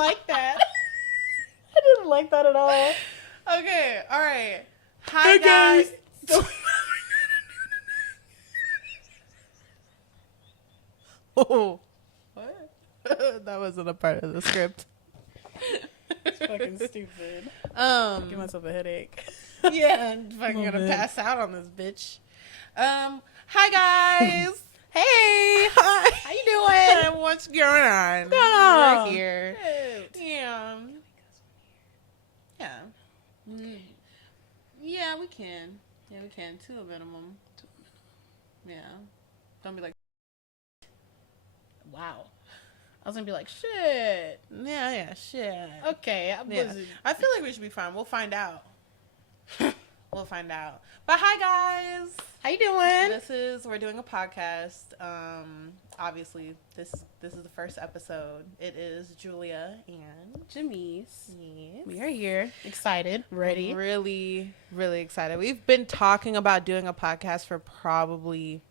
like that. I didn't like that at all. Okay, all right. Hi, guys. Oh, what? That wasn't a part of the script. It's fucking stupid. Give myself a headache. Yeah, I'm fucking gonna pass out on this bitch. Hi guys. Hey, Hi. how you doing? What's going on? Oh, We're here. Good. Yeah. Yeah. Yeah, we can. Yeah, we can. 2 a minimum. Yeah. Don't be like. Wow. I was gonna be like, shit. Yeah, shit. Okay, I'm Yeah. busy. I feel like we should be fine. We'll find out. We'll find out. But hi guys. How you doing? We're doing a podcast. Obviously this is the first episode. It is Julia and Jamise. Yes. We are here, excited, ready. Really, really excited. We've been talking about doing a podcast for probably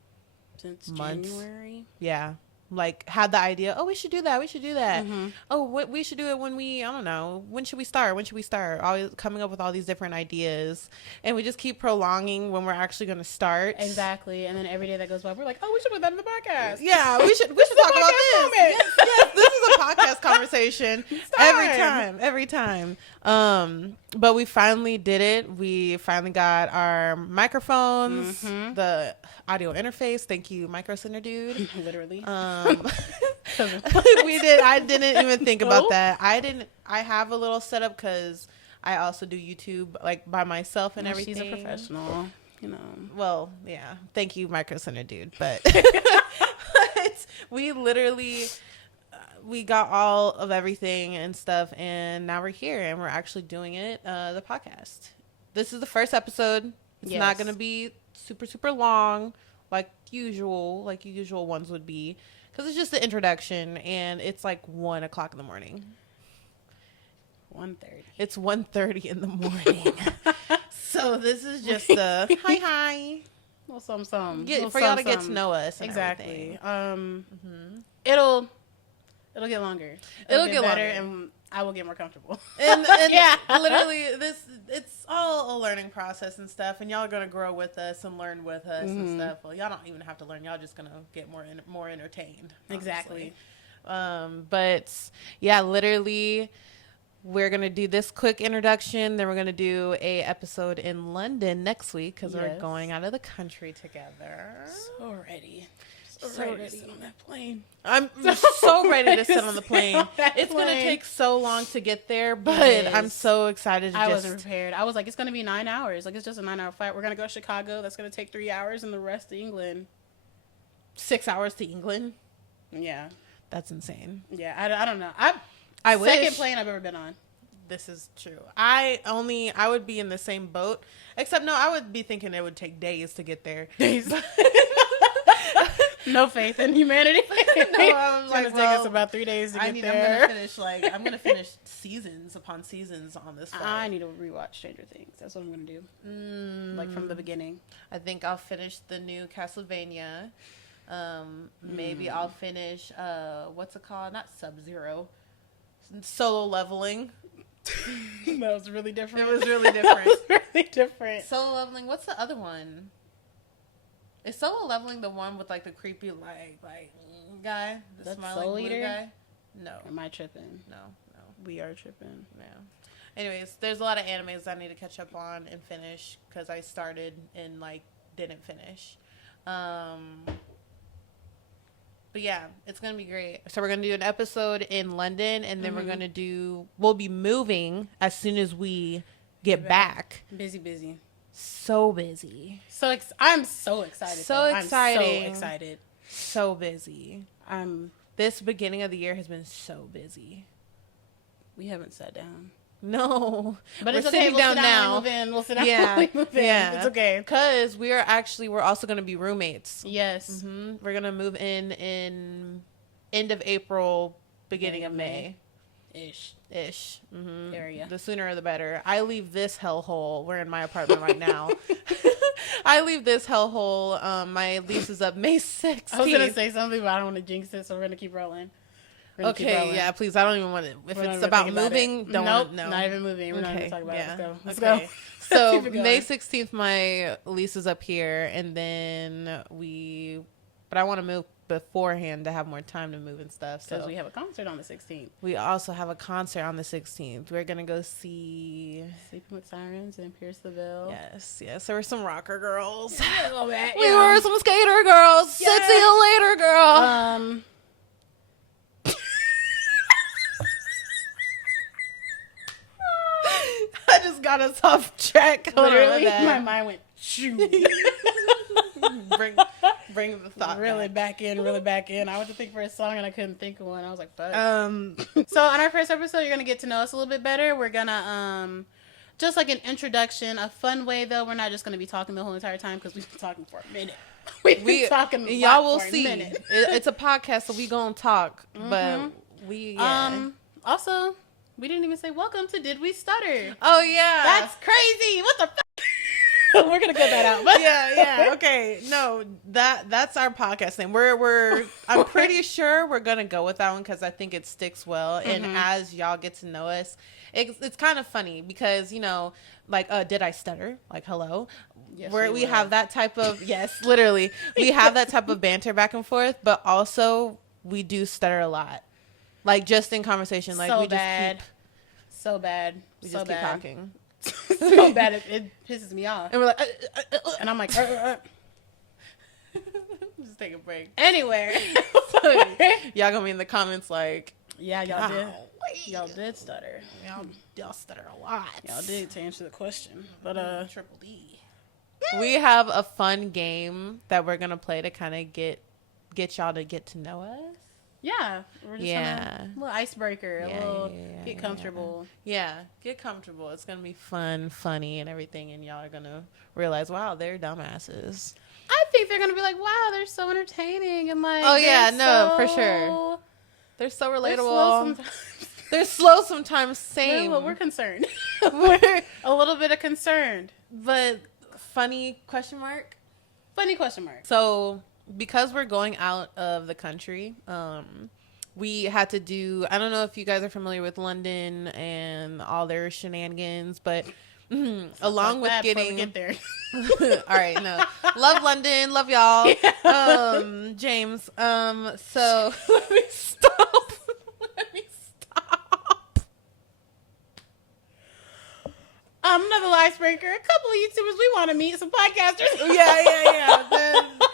Since months. January. Yeah. Like had the idea, oh, we should do that. Mm-hmm. Oh, we should do it when I don't know, when should we start? Always coming up with all these different ideas. And we just keep prolonging when we're actually going to start. Exactly. And then every day that goes by, we're like, oh, we should put that in the podcast. Yeah, we should talk about this. Yes, this is a podcast conversation every time. But we finally did it. We finally got our microphones, the audio interface. Thank you, Micro Center dude. Literally. We did. I didn't even think about that. I have a little setup because I also do YouTube like by myself and everything. She's a professional, you know. Well, yeah. Thank you, Micro Center dude. But we literally we got all of everything and stuff, and now we're here and we're actually doing it. The podcast. This is the first episode. It's not going to be super long like usual ones would be. Because it's just the introduction, and it's like 1 o'clock in the morning. 1:30. It's 1:30 in the morning. So this is just a hi. Well, some. For y'all to get to know us. And exactly. everything. It'll get longer. It'll get better, longer. and I will get more comfortable. And Yeah. literally, it's all a learning process and stuff, and y'all are gonna grow with us and learn with us and stuff. Well, y'all don't even have to learn; y'all just gonna get more entertained. Honestly. Exactly. But yeah, literally, we're gonna do this quick introduction. Then we're gonna do a episode in London next week because we're going out of the country together. So ready. So ready to sit on that plane. I'm so ready to sit on the plane. It's plane. going to take so long to get there, but I'm so excited I wasn't prepared. I was like, it's going to be 9 hours. Like, it's just a 9-hour flight. We're going to go to Chicago. That's going to take 3 hours, and the rest to England. 6 hours to England? Yeah. That's insane. Yeah, I don't know. I wish. Second plane I've ever been on. This is true. I would be in the same boat, except no, I would be thinking it would take days to get there. Days. No faith in humanity. No, I'm like, it's gonna take us about 3 days to get there. I'm gonna finish seasons upon seasons on this flight. I need to rewatch Stranger Things. That's what I'm gonna do. Like from the beginning. I think I'll finish the new Castlevania. Maybe I'll finish what's it called? Not Sub-Zero. Solo Leveling. That was really different. It was really different. It was really different. Solo Leveling. What's the other one? Is Solo Leveling the one with like the creepy like guy? The That's smiling Soul blue Eater? guy? No. Am I tripping? No. We are tripping. Yeah. Anyways, there's a lot of animes I need to catch up on and finish because I started and like didn't finish. But yeah, it's gonna be great. So we're gonna do an episode in London, and then we'll be moving as soon as we get back. Busy. So busy. I'm so excited. So exciting. I'm so excited. So busy. This beginning of the year has been so busy. We haven't sat down. No, but we're it's okay. sitting We'll down sit now. Move in. We'll sit down. Yeah, Move in. yeah. It's okay. Because we're also going to be roommates. Yes. We're going to move in end of April, beginning of May. Ish. Area. The sooner the better. I leave this hellhole. We're in my apartment right now. I leave this hellhole. My lease is up May 16th. I was going to say something, but I don't want to jinx it, so we're going to keep rolling. We're gonna keep Okay, rolling. yeah, please. I don't even want to. If We're not it's even about thinking about moving, it. don't Nope, want no. not even moving. We're not Okay, even talking about yeah. it. Let's Okay. go. So Keep it going. May 16th, my lease is up here, and then but I want to move beforehand to have more time to move and stuff. Because So we have a concert on the 16th. we also have a concert on the 16th. We're gonna go see. Sleeping with Sirens and Pierce the Veil. Yes. There were some rocker girls. Yeah, a little bit, We yeah. were some skater girls. Yeah. See you later, girl. I just got us off track. Hold on, Literally, my bad. my mind went shoo. bring the thought really back. really back in. I went to think for a song and I couldn't think of one. I was like, fuck. Um, So on our first episode, you're gonna get to know us a little bit better. We're gonna just like an introduction, a fun way though. We're not just gonna be talking the whole entire time because we've been talking for a minute. We've been talking. A y'all lot will for a see. minute. It's a podcast, so we gonna talk, but we. Yeah. Also, we didn't even say welcome to Did We Stutter? Oh yeah. That's crazy. What the fuck? We're gonna cut that out. But yeah. Okay. No, that's our podcast name. I'm pretty sure we're gonna go with that one because I think it sticks well. And as y'all get to know us, it's kind of funny because like did I stutter? Like hello. Yes, Where you we will. have that type of literally we have that type of banter back and forth, but also we do stutter a lot. Like just in conversation, like so we bad. just keep So bad. we so just keep bad. talking. So bad it pisses me off. And we're like And I'm like, just take a break. Anyway. Y'all gonna be in the comments like Yeah, y'all did. wait. Y'all did stutter. Y'all stutter a lot. Y'all did, to answer the question. But Triple D. We have a fun game that we're gonna play to kind of get y'all to get to know us. yeah, we're just gonna a little icebreaker, get comfortable. Yeah, get comfortable. It's gonna be fun, funny, and everything, and y'all are gonna realize, wow, they're dumbasses. I think they're gonna be like, wow, they're so entertaining and like. Oh, yeah, they're no, for so- sure. They're so They're slow relatable. sometimes. They're slow sometimes. Same. We're concerned. We're- A little bit of concerned. but funny question mark. Funny question mark. So because we're going out of the country, we had to do, I don't know if you guys are familiar with London and all their shenanigans, but along with Bad before we getting, get there. all right, no, love London, love y'all. James, so let me stop. Another icebreaker. A couple of YouTubers we want to meet, some podcasters. Yeah.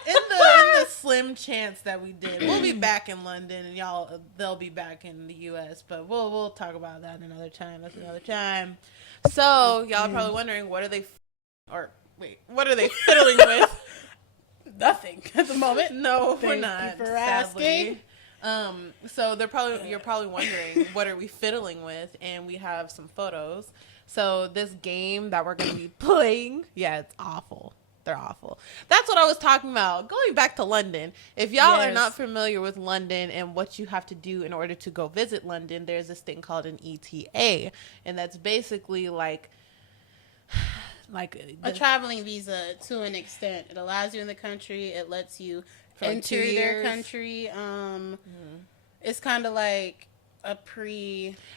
In the slim chance that we did, we'll be back in London, and they'll be back in the U.S. But we'll talk about that another time. That's another time. So y'all are probably wondering, what are they fiddling with? Nothing at the moment. No, we're Thank not. you for sadly. So you're probably wondering, what are we fiddling with? And we have some photos. So this game that we're going to be playing, yeah, it's awful. They're awful. That's what I was talking about. Going back to London. If y'all are Yes. not familiar with London and what you have to do in order to go visit London, there's this thing called an ETA. And that's basically like A traveling visa to an extent. It allows you in the country. It lets you For, like, enter 2 their years. country. It's kind of like a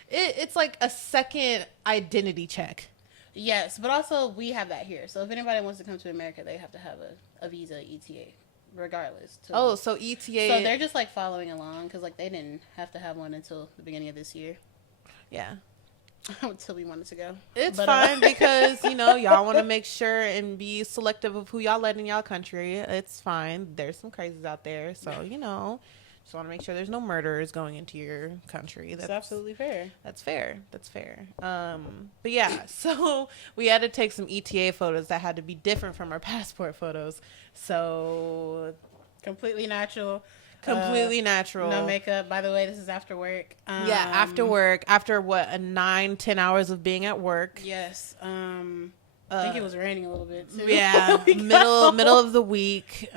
it's like a second identity check. Yes, but also we have that here. So if anybody wants to come to America, they have to have a visa ETA, regardless. So ETA. So they're just like following along because like they didn't have to have one until the beginning of this year. Yeah. Until we wanted to go. It's But, fine because, y'all want to make sure and be selective of who y'all let in y'all country. It's fine. There's some crazies out there. So, just want to make sure there's no murderers going into your country. That's absolutely fair. That's fair. But yeah, so we had to take some ETA photos that had to be different from our passport photos. So Completely natural. natural. No makeup. By the way, this is after work. Yeah, after work. After what, 9-10 hours of being at work. Yes. I think it was raining a little bit too. Yeah, middle of the week.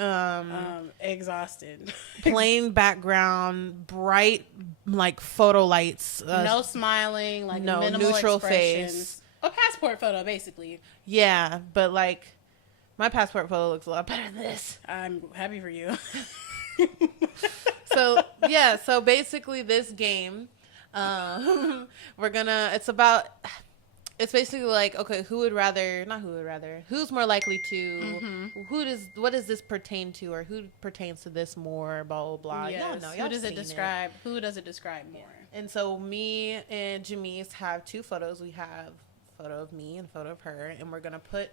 Exhausted. Plain background, bright like photo lights. No smiling, like no, minimal neutral expressions. face. A passport photo, basically. Yeah, but like my passport photo looks a lot better than this. I'm happy for you. So yeah, so basically this game, it's basically like, okay, who's more likely to, what does this pertain to, or who pertains to this more, blah, blah, blah. Yes. Y'all know, who does it describe? Who does it describe more? And so me and Jamise have two photos. We have a photo of me and a photo of her, and we're going to put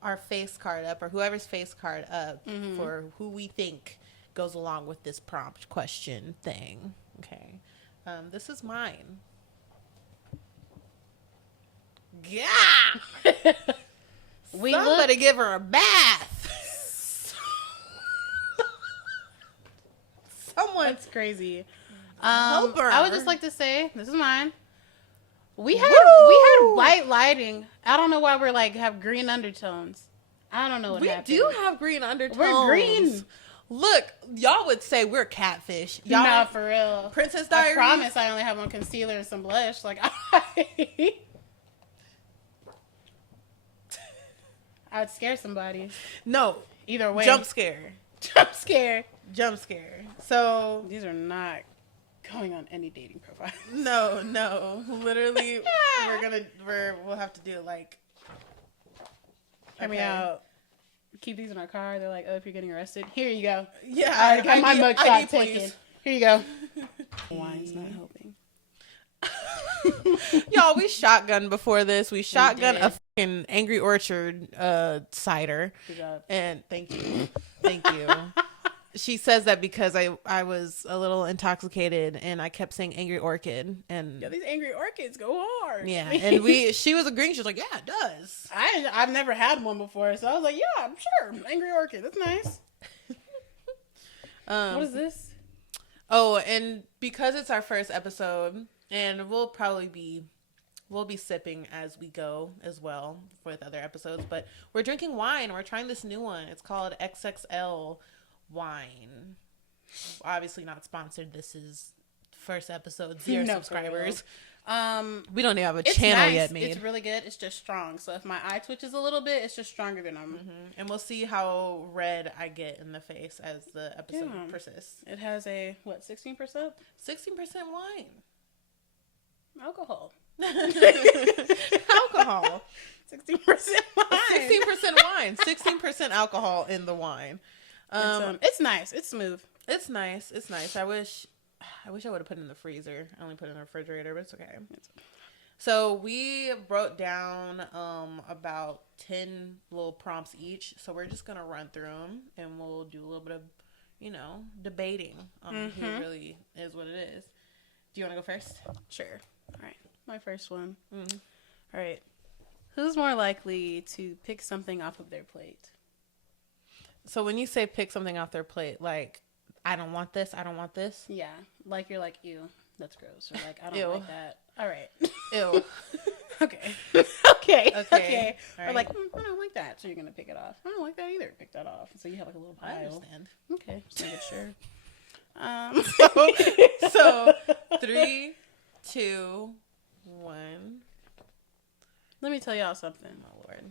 our face card up, or whoever's face card up, for who we think goes along with this prompt question thing. Okay. This is mine. Yeah. Somebody give her a bath. Someone. That's crazy. Help her. I would just like to say, this is mine. We had white lighting. I don't know why we're like have green undertones. I don't know what happened. We do have green undertones. We're green. Look, y'all would say we're catfish. Y'all, nah, for real. Princess Diaries. I promise I only have one concealer and some blush. Like I would scare somebody. No. Either way. Jump scare. Jump scare. Jump scare. So these are not going on any dating profile. No. Literally, we'll have to do like. Hear me out. Keep these in our car. They're like, oh, if you're getting arrested, here you go. Yeah, I got my mugshot taken. Here you go. Wine's not helping. Y'all, we shotgunned before this. We shotgunned a fucking Angry Orchard cider. Good job. And thank you. She says that because I was a little intoxicated and I kept saying Angry Orchid, and yeah, these Angry Orchids go hard. Yeah, and she was agreeing. She was like, yeah, it does. I've never had one before, so I was like, yeah, I'm sure Angry Orchid. That's nice. What is this? Oh, and because it's our first episode, and we'll be sipping as we go as well with other episodes, but we're drinking wine. We're trying this new one. It's called XXL wine. Obviously not sponsored. This is first episode, 0 subscribers. We don't even have a channel yet made. It's really good. It's just strong. So if my eye twitches a little bit, it's just stronger than normal. And we'll see how red I get in the face as the episode persists. It has a 16%? 16% wine. Alcohol. 16% wine. 16% wine. 16% alcohol in the wine. It's nice. It's smooth. It's nice. I wish I would have put it in the freezer. I only put it in the refrigerator, but it's okay. So we wrote down about 10 little prompts each. So we're just gonna run through them, and we'll do a little bit of, debating on who really is what it is. Do you want to go first? Sure. All right. My first one. All right. Who's more likely to pick something off of their plate? So when you say pick something off their plate, like, I don't want this. Yeah. Like you're like, ew, that's gross. Or like, I don't Ew. like that. All right. Ew. Okay. Okay. Or like, I don't like that. So you're going to pick it off. I don't like that either. Pick that off. So you have like a little pile. I understand. Okay. Just making sure. So 3, 2, 1. Let me tell y'all something. Oh, Lord.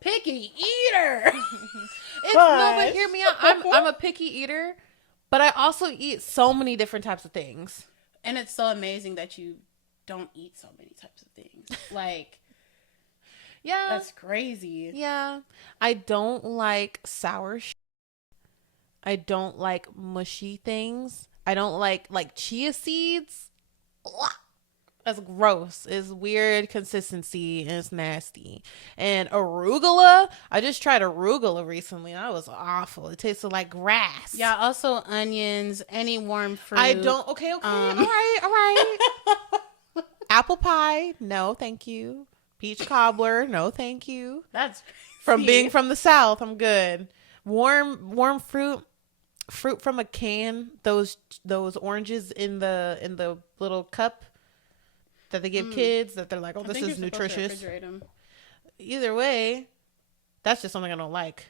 Picky eater. No, but hear me out. I'm a picky eater, but I also eat so many different types of things. And it's so amazing that you don't eat so many types of things. Like, yeah, that's crazy. Yeah, I don't like sour shit. I don't like mushy things. I don't like chia seeds. That's gross. It's weird consistency and it's nasty. And arugula, I just tried arugula recently and that was awful. It tasted like grass. Yeah, also onions, any warm fruit. I don't. Okay. All right. Apple pie, no, thank you. Peach cobbler, no, thank you. That's crazy. From being from the South, I'm good. Warm fruit from a can. Those oranges in the little cup that they give kids that they're like, oh, this is nutritious. Either way, that's just something I don't like.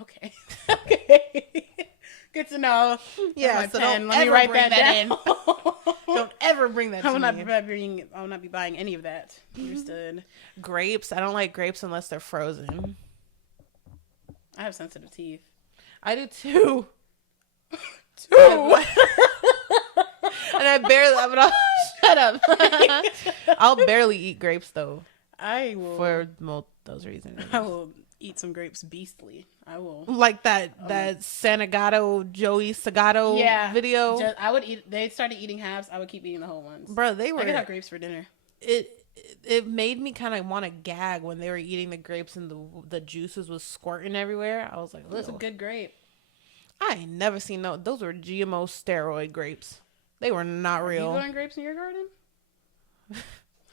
Okay. Okay. Good to know. Yeah, so let me write that in. Don't ever bring that to me. I will not be buying any of that. Understood. Grapes. I don't like grapes unless they're frozen. I have sensitive teeth. I do too. Shut up. I'll barely eat grapes though. I will. For those reasons. I will eat some grapes beastly. I will. Like that Sanagato, Joey Sagato video. I would eat. They started eating halves. I would keep eating the whole ones. Bro, they were. I could have grapes for dinner. It made me kind of want to gag when they were eating the grapes and the juices was squirting everywhere. I was like, it was a good grape. I ain't never seen those were GMO steroid grapes. They were not real. Are you growing grapes in your garden?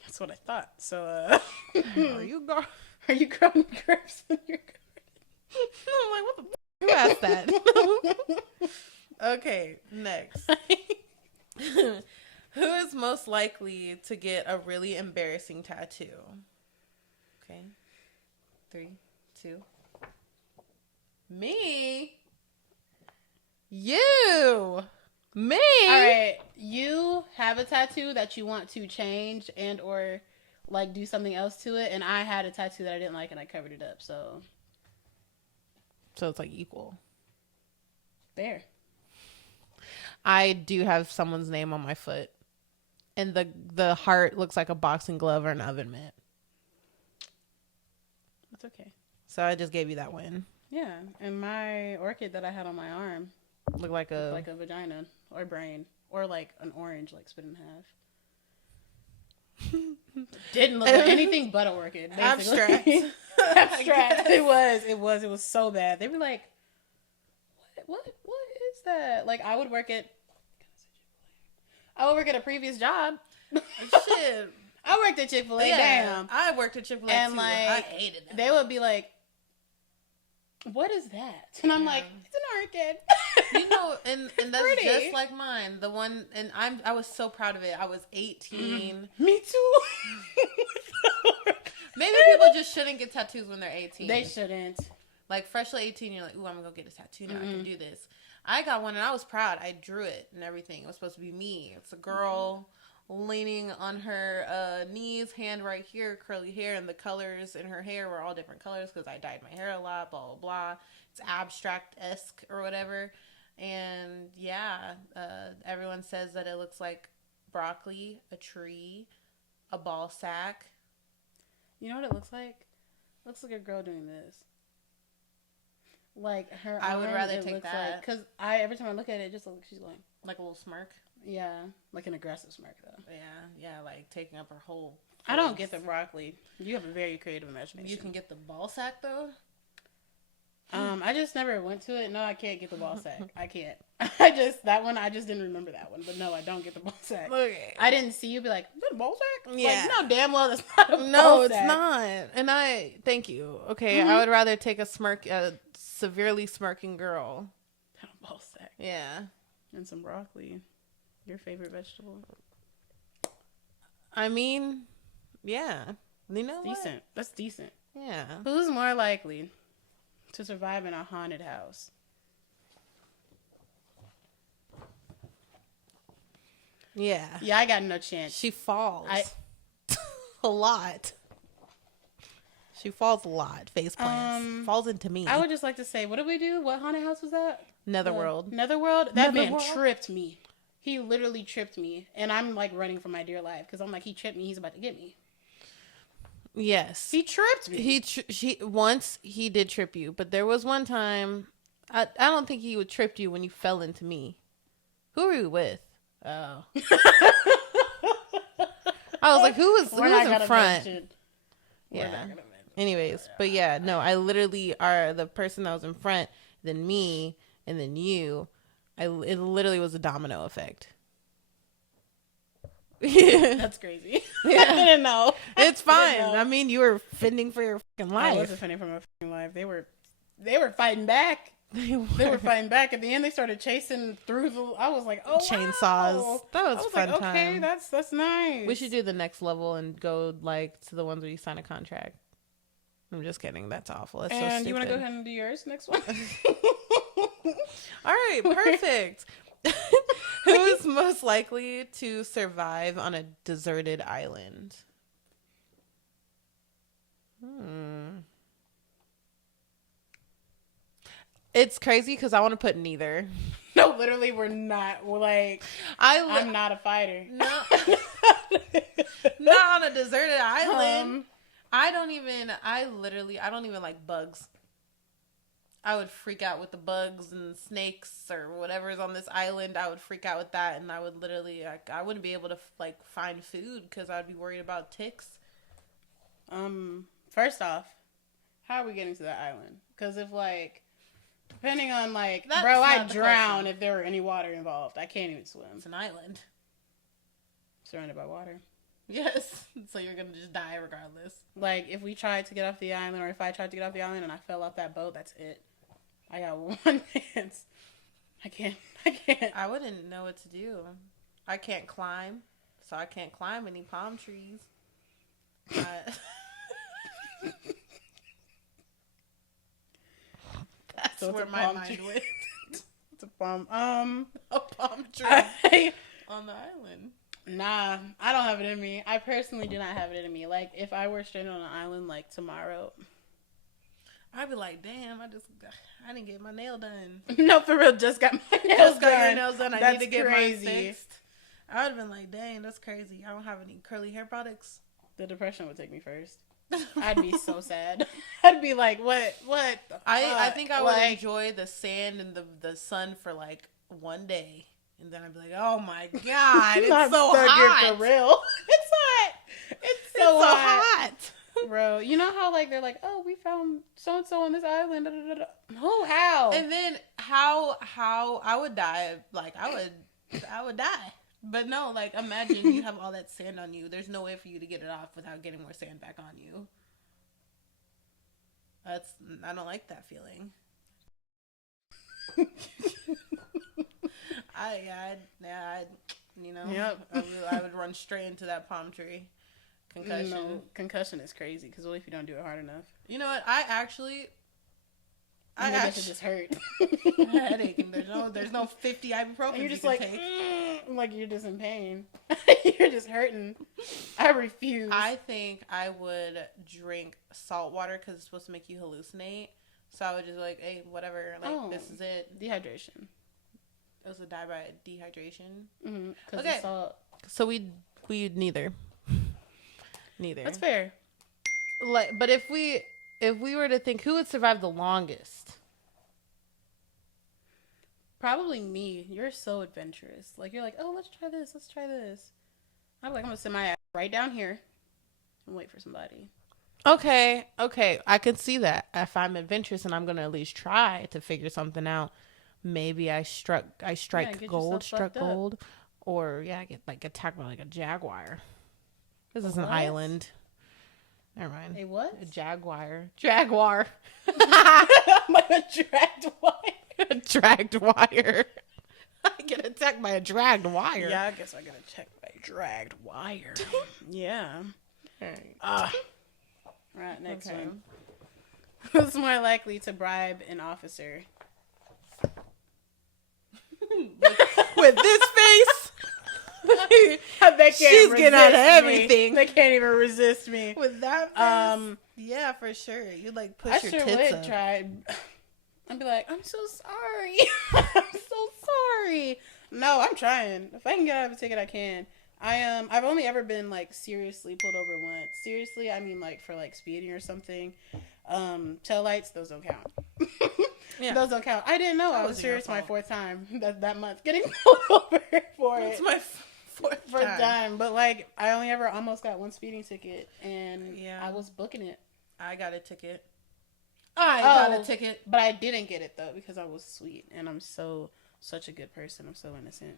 That's what I thought. So, are you growing grapes in your garden? I'm like, what the who asked that? Okay, next. Who is most likely to get a really embarrassing tattoo? Okay. 3, 2. Me. You. Me. All right. You have a tattoo that you want to change and or like do something else to it, and I had a tattoo that I didn't like and I covered it up. So it's like equal. There. I do have someone's name on my foot. And the heart looks like a boxing glove or an oven mitt. That's okay. So I just gave you that win. Yeah, and my orchid that I had on my arm looked like a vagina or brain or like an orange, like split in half. Didn't look like anything but an orchid. Basically. Abstract. It was so bad. They were like, what is that? Like I would work at a previous job. Shit. I worked at Chick-fil-A. Yeah, damn. I worked at Chick-fil-A and too. Like, I hated that. They would be like, what is that? And I'm like, it's an orchid. You know, and that's pretty. Just like mine. The one, and I was so proud of it. I was 18. Me too. Maybe people just shouldn't get tattoos when they're 18. They shouldn't. Like freshly 18, you're like, ooh, I'm gonna go get a tattoo now. I can do this. I got one and I was proud. I drew it and everything. It was supposed to be me. It's a girl leaning on her knees, hand right here, curly hair, and the colors in her hair were all different colors because I dyed my hair a lot, blah, blah, blah. It's abstract-esque or whatever. And yeah, everyone says that it looks like broccoli, a tree, a ball sack. You know what it looks like? It looks like a girl doing this. Like her I would rather take that. Because every time I look at it, it just looks like she's going. Like a little smirk? Yeah. Like an aggressive smirk, though. Yeah, like taking up her whole face. I don't get the broccoli. You have a very creative imagination. You can get the ball sack, though? I just never went to it. No, I can't get the ball sack. I can't. I just didn't remember that one. But no, I don't get the ball sack. Okay. I didn't see you be like, is that a ball sack? Yeah. Like, no, damn well that's not a ball sack. No, it's not. And thank you. Okay, I would rather take a severely smirking girl. Not a ball sack. Yeah. And some broccoli. Your favorite vegetable? I mean, yeah. You know what? Decent. That's decent. Yeah. Who's more likely to survive in a haunted house? Yeah. Yeah, I got no chance. She falls. A lot. She falls a lot. Face plants. Falls into me. I would just like to say, what did we do? What haunted house was that? Netherworld. Netherworld? That man tripped me. He literally tripped me. And I'm like running for my dear life. Because I'm like, he tripped me. He's about to get me. Yes. He tripped me. Once he did trip you. But there was one time. I don't think he would trip you when you fell into me. Who were you with? Oh. I was like, who was in front? Yeah. Anyways, but yeah, no, I literally are the person that was in front, then me, and then you. It literally was a domino effect. That's crazy. Yeah. I didn't know. It's fine. I mean, you were fending for your fucking life. I wasn't fending for my fucking life. They were fighting back. They were fighting back. At the end, they started chasing through the. I was like, oh, chainsaws. Wow. That was fun like, time. Okay, that's nice. We should do the next level and go like to the ones where you sign a contract. I'm just kidding. That's awful. That's so stupid. You want to go ahead and do yours next one? All right, perfect. Who is most likely to survive on a deserted island? It's crazy because I want to put neither. No, literally, we're not. We're like, I'm not a fighter. No, not on a deserted island. I don't even like bugs. I would freak out with the bugs and snakes or whatever is on this island. I would freak out with that, and I would literally, like, I wouldn't be able to like find food because I'd be worried about ticks. First off, how are we getting to that island? Because if like, depending on like, That's bro, not I'd the drown question. if there were any water involved. I can't even swim. It's an island. Surrounded by water. Yes. So you're gonna just die regardless. Like, if we tried to get off the island, or if I tried to get off the island and I fell off that boat, that's it. I got one chance. I can't. I wouldn't know what to do. I can't climb, so I can't climb any palm trees. That's So where my mind went. It's a palm. A palm tree on the island. Nah, I don't have it in me. I personally do not have it in me. Like, if I were stranded on an island, like, tomorrow... I'd be like, damn, I didn't get my nail done. No, for real, just got my nails Just got done. your nails done. I need to get crazy. mine fixed. I would have been like, dang, that's crazy. I don't have any curly hair products. The depression would take me first. I'd be so sad. I'd be like, what? I think I would enjoy the sand and the sun for like one day. And then I'd be like, oh my God, it's so hot. For real. It's hot. It's so hot. Bro, you know how like they're like, oh, we found so and so on this island. Da, da, da, da. No, how? And then how I would die? Like I would die. But no, like imagine you have all that sand on you. There's no way for you to get it off without getting more sand back on you. I don't like that feeling. I you know, yep. I would run straight into that palm tree. Concussion. No, concussion is crazy because what if you don't do it hard enough? You know what? I actually just hurt. Headache, and there's no 50 ibuprofen. And you're just you like, like you're just in pain. You're just hurting. I refuse. I think I would drink salt water because it's supposed to make you hallucinate. So I would just like, hey, whatever. Like this is it. Dehydration. It was a die by dehydration. Mm-hmm. Okay. Salt. So we neither. Neither. That's fair. Like, but if we were to think who would survive the longest, probably me. You're so adventurous. Like you're like, oh, let's try this. Let's try this. I'm like, I'm gonna sit my ass right down here and wait for somebody. Okay. I can see that. If I'm adventurous and I'm gonna at least try to figure something out, maybe I strike gold, or I get like attacked by like a jaguar. This is an island. Never mind. A what? A jaguar. I'm like a dragged wire. A dragged wire. I get attacked by a dragged wire. Yeah, I guess I get attacked by a dragged wire. Yeah. All right, next one. Who's more likely to bribe an officer? With this face. They can't She's getting out of everything. They can't even resist me. With that face, yeah, for sure. You like push your tits up. Try. I'd be like, I'm so sorry. I'm so sorry. No, I'm trying. If I can get out of a ticket, I can. I've only ever been like seriously pulled over once. Seriously, I mean like for like speeding or something. Tail lights, those don't count. Yeah. Those don't count. I didn't know. I was serious my fourth time that month getting pulled over for it. It's my fourth time. But like I only ever almost got one speeding ticket, and I was booking it. I got a ticket. I got a ticket, but I didn't get it though because I was sweet and I'm such a good person. I'm so innocent.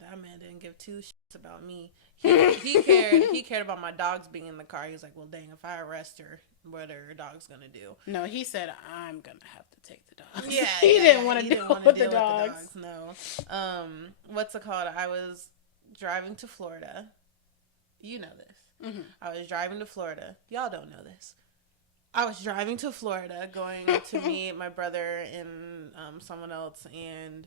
That man didn't give two shits about me. He cared about my dogs being in the car. He was like, well, dang, if I arrest her, what are her dogs gonna do? No, he said, I'm gonna have to take the dogs. Yeah, he didn't want to deal with the dogs. No. What's it called? I was driving to Florida. You know this. Mm-hmm. I was driving to Florida. Y'all don't know this. I was driving to Florida, going to meet my brother and someone else, and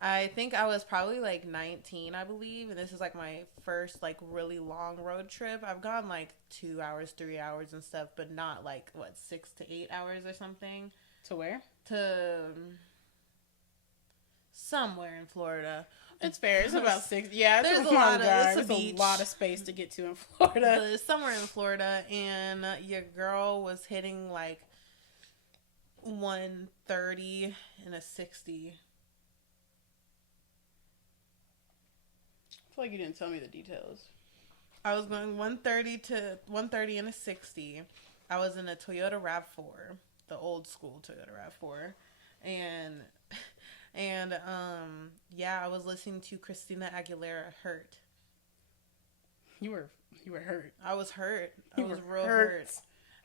I think I was probably like 19, I believe, and this is like my first like really long road trip. I've gone like 2 hours, 3 hours and stuff, but not like 6 to 8 hours or something. To where? to somewhere in Florida. It's fair. It's about 6. Yeah, it's There's a long drive. it's a beach. A lot of space to get to in Florida. Somewhere in Florida, and your girl was hitting like 130 and a 60. I feel like you didn't tell me the details. I was going 130 and a 60. I was in a Toyota RAV4, the old school Toyota RAV4, and yeah, I was listening to Christina Aguilera, "Hurt." You were hurt. I was hurt. I You was were real hurt.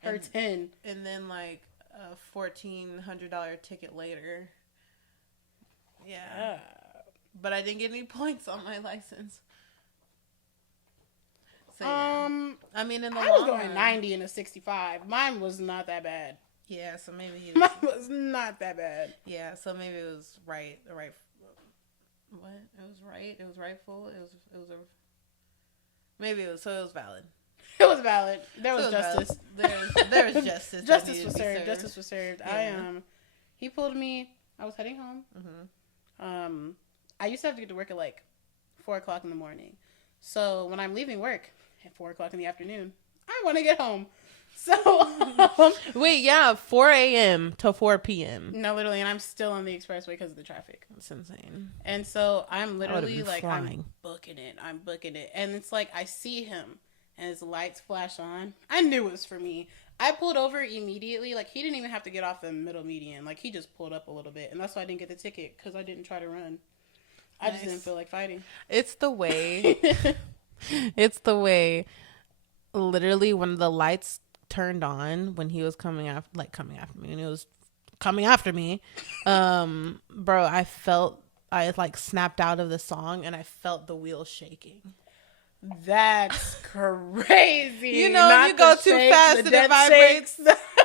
hurt. Hurting. And then like a $1,400 ticket later. Yeah. But I didn't get any points on my license. So, yeah. I mean, in the I was going 90 and a 65. Mine was not that bad. Yeah, so maybe he Mine was not that bad. Yeah, so maybe it was right. What? It was right. It was rightful. It was a. Maybe it was valid. It was valid. There was justice. There was justice. Justice was served. Justice was served. Yeah. He pulled me. I was heading home. Mm-hmm. I used to have to get to work at like 4:00 in the morning. So when I'm leaving work at 4:00 in the afternoon, I want to get home. So wait, yeah, 4 a.m. to 4 p.m. No, literally, and I'm still on the expressway because of the traffic. That's insane. And so I'm literally like, flying. I'm booking it, and it's like I see him and his lights flash on. I knew it was for me. I pulled over immediately. Like he didn't even have to get off the middle median. Like he just pulled up a little bit, and that's why I didn't get the ticket because I didn't try to run. I just didn't feel like fighting. It's the way. It's the way. Literally, when the lights turned on when he was coming after me, and it was coming after me, bro, I like snapped out of the song and I felt the wheels shaking. That's crazy. You know, you go too fast and it vibrates.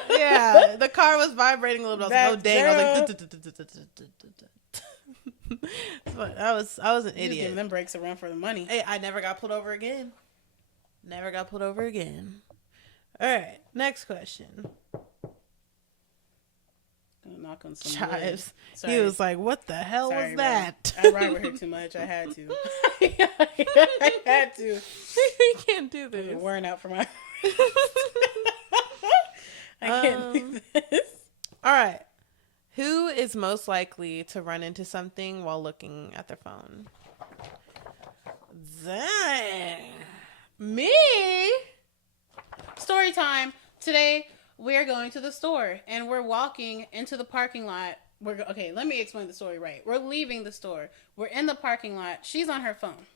Yeah, the car was vibrating a little bit. I was like, oh dang, I was like, I was an idiot. Just giving them brakes a run for the money. Hey, I never got pulled over again. All right, next question. Knock on some Chives. He was like, "What the hell was that?" I ride with her too much. I had to. I had to. You can't do this. I'm wearing out for my. I can't do this. All right. Who is most likely to run into something while looking at their phone? Dang. Me? Story time. Today, we're going to the store, and we're walking into the parking lot. Okay, let me explain the story right. We're leaving the store. We're in the parking lot. She's on her phone.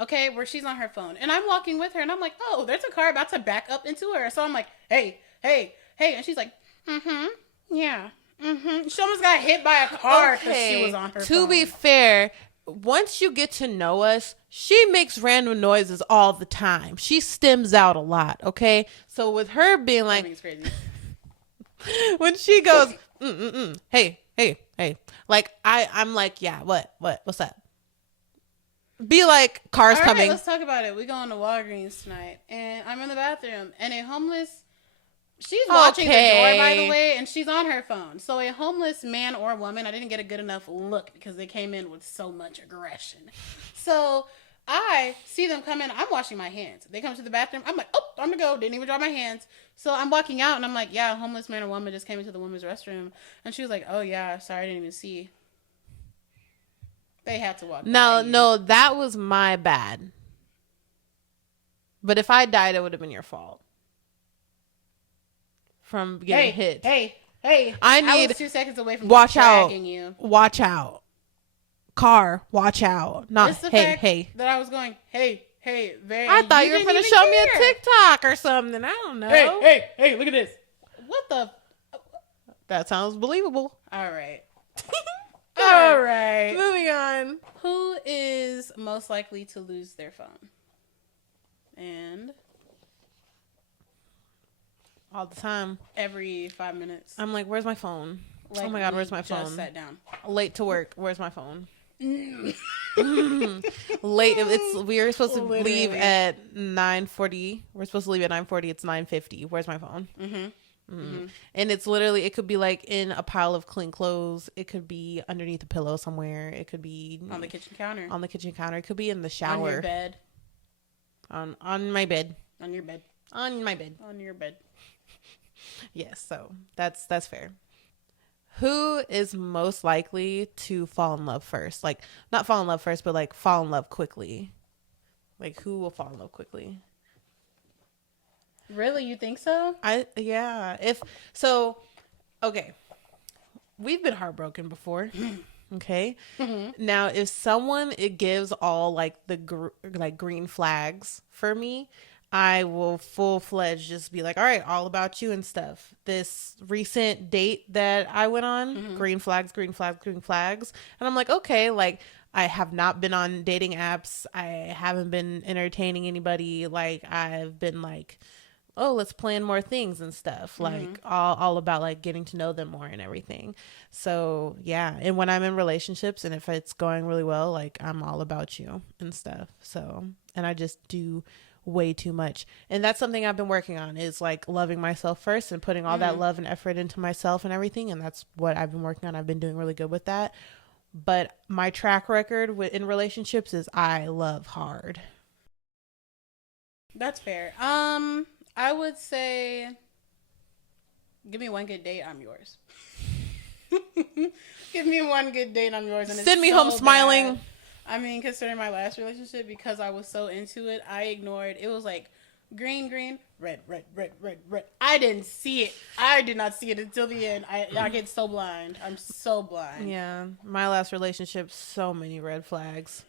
Okay, she's on her phone. And I'm walking with her, and I'm like, oh, there's a car about to back up into her. So I'm like, hey. And she's like, yeah. She almost got hit by a car because she was on her phone. To be fair, once you get to know us, she makes random noises all the time. She stems out a lot, okay? So with her being like, it's crazy. When she goes, hey, like I'm like, yeah, what's that? Be like, cars coming. Right, let's talk about it. We going to Walgreens tonight, and I'm in the bathroom, and a homeless. She's watching the door, by the way, and she's on her phone. So a homeless man or woman, I didn't get a good enough look because they came in with so much aggression. So I see them come in. I'm washing my hands. They come to the bathroom. I'm like, oh, I'm going to go. Didn't even dry my hands. So I'm walking out, and I'm like, yeah, a homeless man or woman just came into the women's restroom. And she was like, oh, yeah, sorry, I didn't even see. They had to walk. No, that was my bad. But if I died, it would have been your fault. From getting hit. Hey. I was 2 seconds away from watch out. You. Watch out. Car, watch out. Not hey. That I was going, hey. I thought you were going to show me a TikTok or something. I don't know. Hey, look at this. What the? That sounds believable. All right. All right. Moving on. Who is most likely to lose their phone? And all the time. Every 5 minutes. I'm like, where's my phone? Like, oh my God, where's my phone? Just sat down. Late to work. Where's my phone? Late. We were supposed to leave at 9:40. We're supposed to leave at 9:40. It's 9:50. Where's my phone? And it's literally, it could be like in a pile of clean clothes. It could be underneath a pillow somewhere. It could be on the kitchen counter. On the kitchen counter. It could be in the shower. On your bed. On my bed. On your bed. On my bed. On your bed. Yes, so that's fair. Who is most likely to fall in love first? Like, not fall in love first, but like fall in love quickly. Like, who will fall in love quickly? Really? You think so? Okay. We've been heartbroken before. Okay. Now, if someone, it gives all like the green flags for me, I will full-fledged just be like, all right, all about you and stuff. This recent date that I went on, green flags, green flags, green flags. And I'm like, okay, like, I have not been on dating apps. I haven't been entertaining anybody. Like, I've been like, oh, let's plan more things and stuff. Like, all about like getting to know them more and everything. So yeah. And when I'm in relationships and if it's going really well, like, I'm all about you and stuff. So, and I just do way too much. And that's something I've been working on, is like loving myself first and putting all that love and effort into myself and everything. And that's what I've been working on. I've been doing really good with that. But my track record in relationships is I love hard. That's fair. I would say, give me one good date, I'm yours. Give me one good date, I'm yours. And send me home smiling. Bad. I mean, considering my last relationship, because I was so into it, I ignored. It was like green, red. I didn't see it. I did not see it until the end. I get so blind. I'm so blind. Yeah, my last relationship, so many red flags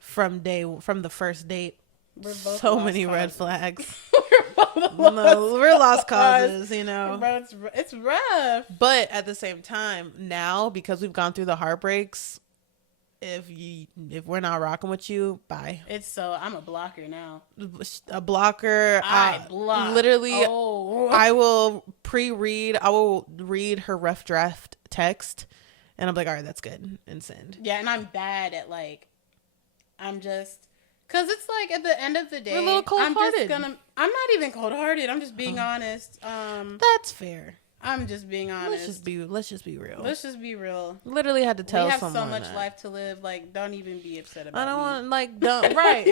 from the first date. So many red flags. We're lost causes, you know. Bro, it's rough. But at the same time, now, because we've gone through the heartbreaks, if we're not rocking with you, bye. I'm a blocker now. A blocker. I block. Literally, I will read her rough draft text, and I'm like, all right, that's good, and send. Yeah, and I'm bad at like, I'm just, because it's like at the end of the day, we're a little cold-hearted. I'm not even cold-hearted. I'm just being honest. That's fair. I'm just being honest. Let's just be real. Let's just be real. Literally had to tell someone. We have so much life to live. Like, don't even be upset about it. I don't want, like, don't. Right.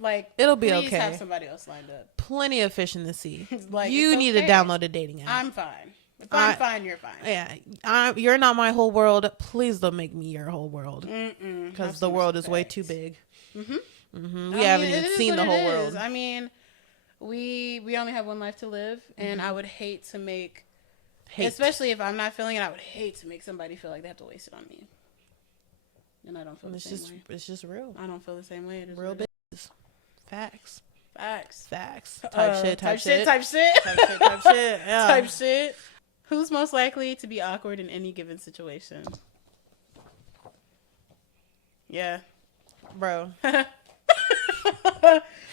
Like, it'll be please okay. Have somebody else lined up. Plenty of fish in the sea. Like, you need to download a dating app. I'm fine. If I'm fine, you're fine. Yeah, you're not my whole world. Please don't make me your whole world. Because the world is way too big. We haven't even seen the whole world. I mean, we only have one life to live, and I would hate to make, especially if I'm not feeling it, I would hate to make somebody feel like they have to waste it on me. And I don't feel the same way. It's just real. I don't feel the same way. It is real business. Facts. Type shit. Yeah. Type shit. Who's most likely to be awkward in any given situation? Yeah. Bro.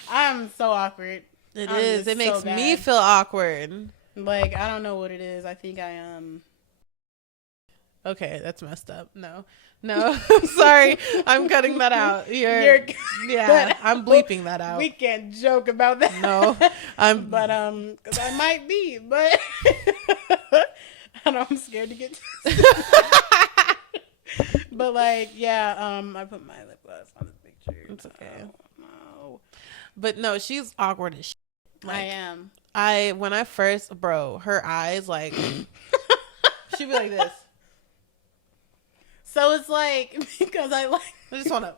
I'm so awkward. It makes me feel awkward. Like, I don't know what it is. I think I am. Okay, that's messed up. No. Sorry. I'm cutting that out. I'm bleeping that out. We can't joke about that. No. But cuz I might be, but I know I'm scared to get But like, yeah, I put my lip gloss on the picture. It's okay. No. But no, she's awkward as shit. Like, I am. When I first, her eyes, like, she'd be like this. So it's like, because I just want to.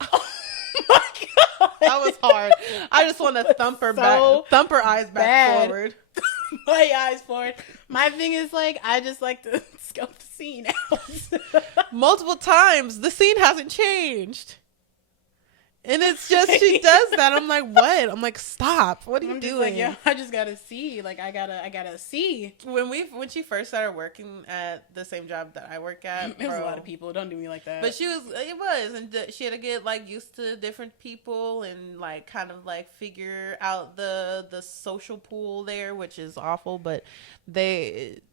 Oh my God. That was hard. I just want to thump her eyes back forward. My eyes forward. My thing is, like, I just like to scope the scene out. Multiple times. The scene hasn't changed. And it's just, she does that. I'm like, what? I'm like, stop. What are you doing? Like, yeah, I just gotta see. Like, I gotta see. When she first started working at the same job that I work at, it was a lot of people. Don't do me like that. But and she had to get like used to different people and like kind of like figure out the social pool there, which is awful. But it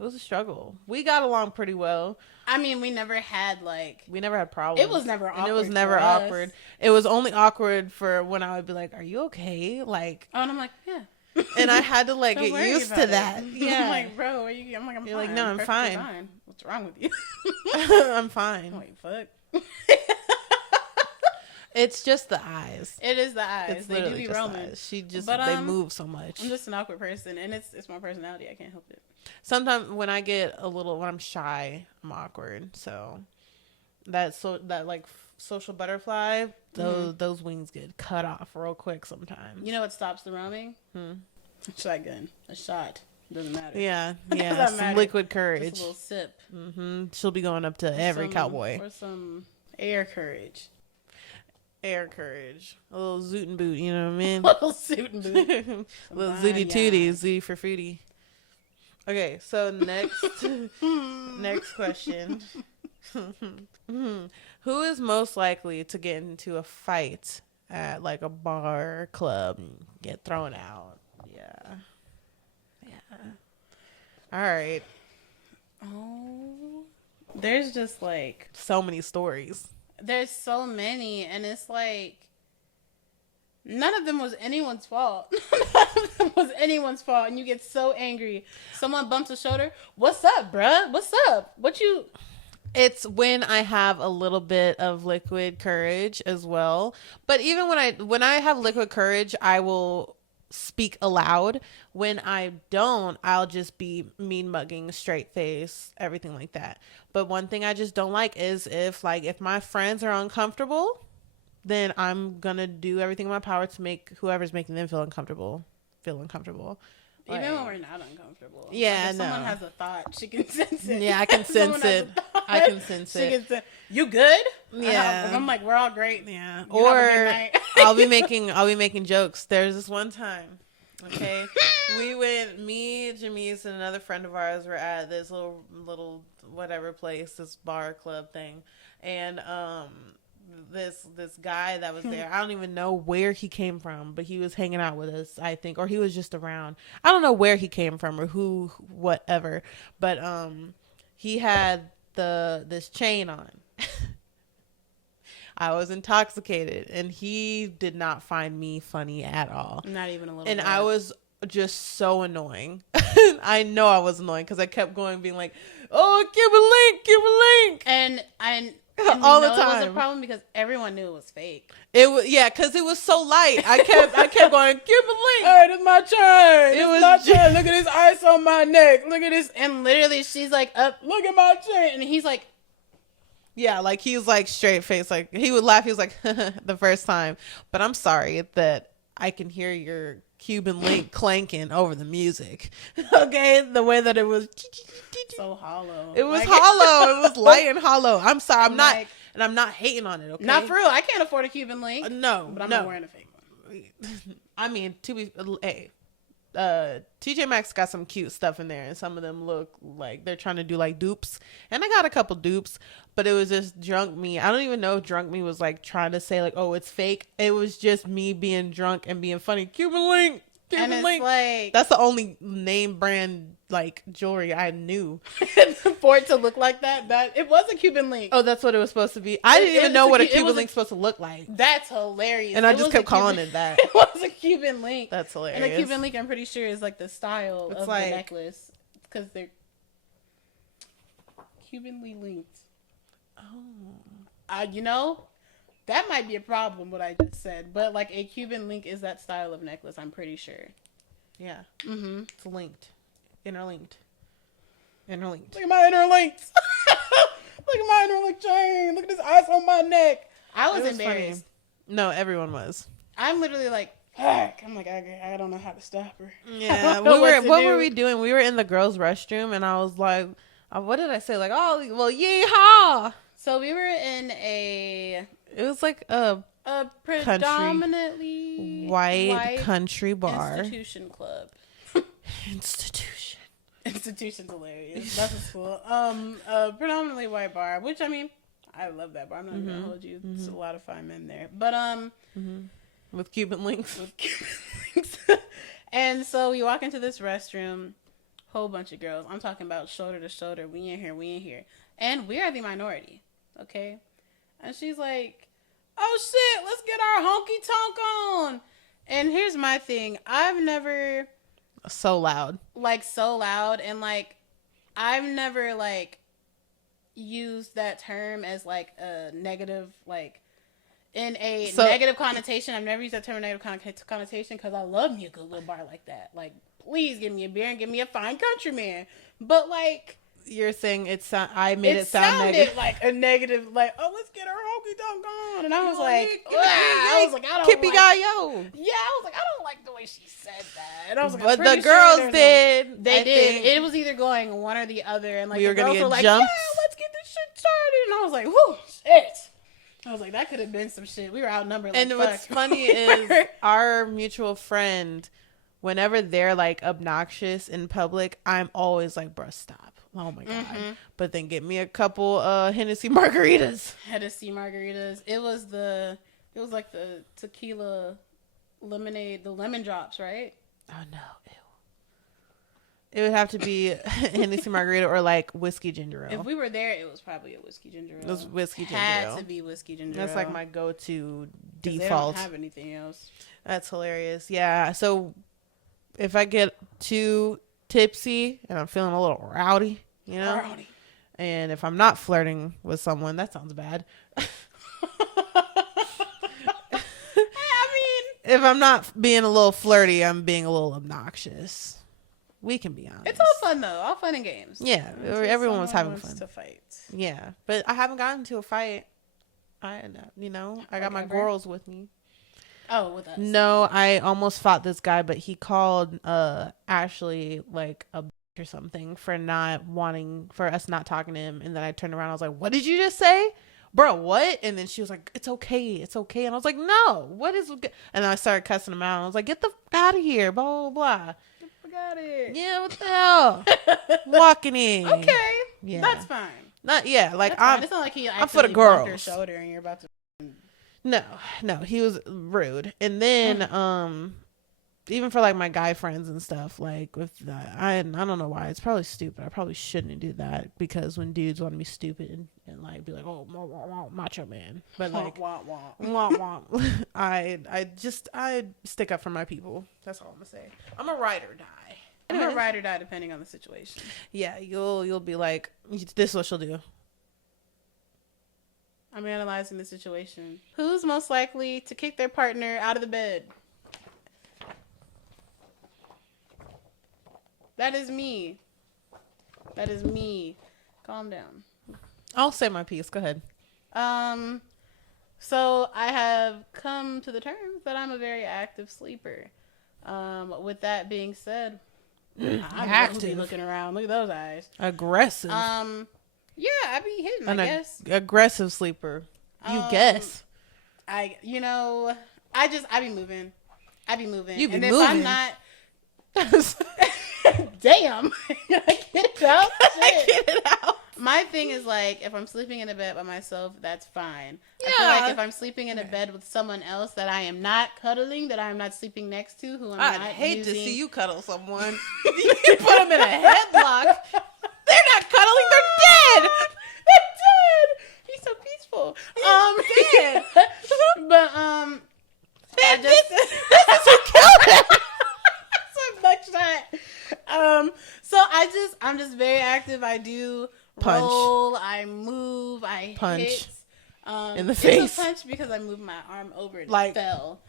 was a struggle. We got along pretty well. I mean, we never had problems. It was never awkward. And it was never awkward. It was only awkward for when I would be like, "Are you okay?" Like, oh, and I'm like, yeah. And I had to like get used to that. Yeah. I'm like, bro, are you? I'm like, I'm You're fine. like, no, I'm fine. What's wrong with you? I'm fine. I'm like, fuck. It's just the eyes. It is the eyes. It's they do be roaming. They move so much. I'm just an awkward person, and it's my personality. I can't help it. Sometimes when I'm shy, I'm awkward. So that like social butterfly, those wings get cut off real quick sometimes. You know what stops the roaming? Shotgun. A shot. Doesn't matter. Yeah. Some liquid courage. Just a little sip. She'll be going up to every cowboy. Or some air courage. Air courage. A little zoot and boot, you know what I mean? A little zoot and boot. Little zooty tooty, zooty for foodie. Okay, so next question. Who is most likely to get into a fight at like a bar or club and get thrown out? Yeah. All right. Oh, there's just like so many stories. There's so many, and it's like none of them was anyone's fault. And you get so angry. Someone bumps a shoulder. What's up, bruh? What's up? What you? It's when I have a little bit of liquid courage as well. But even when I have liquid courage, I will speak aloud. When I don't, I'll just be mean mugging, straight face, everything like that. But one thing I just don't like is if my friends are uncomfortable, then I'm gonna do everything in my power to make whoever's making them feel uncomfortable. Even when we're not uncomfortable. Yeah, if someone has a thought, she can sense it. Yeah, I can sense it. I can sense it. You good? Yeah. I'm like, we're all great. Yeah. You or I'll be making jokes. There's this one time. Okay, me, Jamise, and another friend of ours were at this little whatever place, this bar club thing, and this guy that was there, I don't even know where he came from, but he was hanging out with us, I think, or he was just around. I don't know where he came from or who, whatever, but he had this chain on. I was intoxicated, and he did not find me funny at all. Not even a little and bit. I was just so annoying. I know I was annoying because I kept going, being like, "Oh, give a link," and all the time. It was a problem because everyone knew it was fake. It was because it was so light. I kept going, "Give a link." All right, it's my turn. It was my turn. Look at this ice on my neck. Look at this, and literally, she's like, "Up, look at my chain," and he's like. Yeah, like he was like straight face, like he would laugh. He was like the first time, but I'm sorry that I can hear your Cuban link clanking over the music. Okay, the way that it was so hollow. It was hollow. It was light and hollow. I'm sorry. I'm not hating on it. Okay, not for real. I can't afford a Cuban link. No, but I'm not wearing a fake one. I mean, TJ Maxx got some cute stuff in there, and some of them look like they're trying to do like dupes, and I got a couple dupes, but it was just drunk me. I don't even know if drunk me was like trying to say like, oh, it's fake. It was just me being drunk and being funny. Cuban link. Like, that's the only name brand like jewelry I knew. For it to look like that it was a Cuban link. Oh, that's what it was supposed to be. I didn't even know what a Cuban link's supposed to look like. That's hilarious. And I just kept calling it that. It was a Cuban link. That's hilarious. And a Cuban link, I'm pretty sure, is like the style of the necklace because they're Cubanly linked. Oh. That might be a problem, what I just said. But, like, a Cuban link is that style of necklace, I'm pretty sure. Yeah. Mm-hmm. It's linked. Interlinked. Look at my interlinks. Look at my interlink chain. Look at this ice on my neck. I was embarrassed. Funny. No, everyone was. I'm literally like, fuck. I'm like, I don't know how to stop her. Yeah. What were we doing? We were in the girls' restroom, and I was like, what did I say? Like, oh, well, yeehaw. So we were in it was like a predominantly white country bar. Institution club. Institution's hilarious. That's a school. Predominantly white bar, which I mean, I love that bar. I'm not even gonna hold you. There's a lot of fine men there. But with Cuban links. And so we walk into this restroom, whole bunch of girls. I'm talking about shoulder to shoulder. We in here. and we are the minority. Okay, and she's like, "Oh shit, let's get our honky tonk on." And here's my thing: I've never so loud, and like I've never like used that term as like a negative, like in a negative connotation. I've never used that term in a negative connotation because I love me a good little bar like that. Like, please give me a beer and give me a fine countryman. But like, you're saying it sounded negative, like a negative, like, oh, let's get our honky tonk on, and I was like, I don't Kippy like, yo. Yeah, I was like, I don't like the way she said that. And I was like, but the girls did. They did. It was either going one or the other, and like we were the girls gonna get were like, jumped. yeah, let's get this shit started. And I was like, whoo, shit. I was like, that could have been some shit. We were outnumbered. Like, and what's funny is our mutual friend, whenever they're like obnoxious in public, I'm always like, bruh, stop. Oh my God. But then get me a couple Hennessy margaritas. It was like the tequila lemonade, the lemon drops, right? Oh no. Ew. It would have to be Hennessy margarita or like whiskey ginger ale. If we were there, it was probably a whiskey ginger ale. It was whiskey ginger ale. Had to be whiskey ginger ale. That's like my go-to default. They don't have anything else. That's hilarious. Yeah. So if I get too tipsy and I'm feeling a little rowdy, you know, and if I'm not flirting with someone, that sounds bad. If I'm not being a little flirty, I'm being a little obnoxious. We can be honest. It's all fun though, all fun and games. Yeah, everyone was having fun. To fight. Yeah, but I haven't gotten into a fight. I got my girls with me. Oh, with us? No, I almost fought this guy, but he called Ashley like a bitch or something for us not talking to him, and then I turned around. I was like, "What did you just say?" Bro, what? And then she was like, it's okay. And I was like, no, what is... And then I started cussing him out. I was like, get the out of here, blah, blah, blah. Forgot it. Yeah, what the hell? Walking in. Okay. Yeah. That's fine. It's not like he I'm for the girls. Your shoulder and you're about to... No, he was rude. And then, even for like my guy friends and stuff, like with I don't know why, it's probably stupid. I probably shouldn't do that because when dudes want to be stupid and like be like, oh, macho man, but like I stick up for my people. That's all I'm gonna say. I'm a ride or die. I'm a ride or die depending on the situation. Yeah, you'll be like, this is what she'll do. I'm analyzing the situation. Who's most likely to kick their partner out of the bed? That is me. Calm down. I'll say my piece. Go ahead. So I have come to the terms that I'm a very active sleeper. With that being said, I'm be looking around. Look at those eyes. Aggressive. Yeah, I be hitting. I guess aggressive sleeper. You guess. I be moving. You be and moving. If I'm not. Damn. I get it out. My thing is like, if I'm sleeping in a bed by myself, that's fine. Yeah. I feel like if I'm sleeping in a bed with someone else that I am not cuddling, that I am not sleeping next to, who I'd hate to see you cuddle someone. You put them in a headlock. They're not cuddling. They're dead. They're dead. He's so peaceful. Dead. But this is who killed him. So I'm just very active. I do punch. Roll, I move, I punch. Hit. In the face. It's a punch because I moved my arm over and like, fell.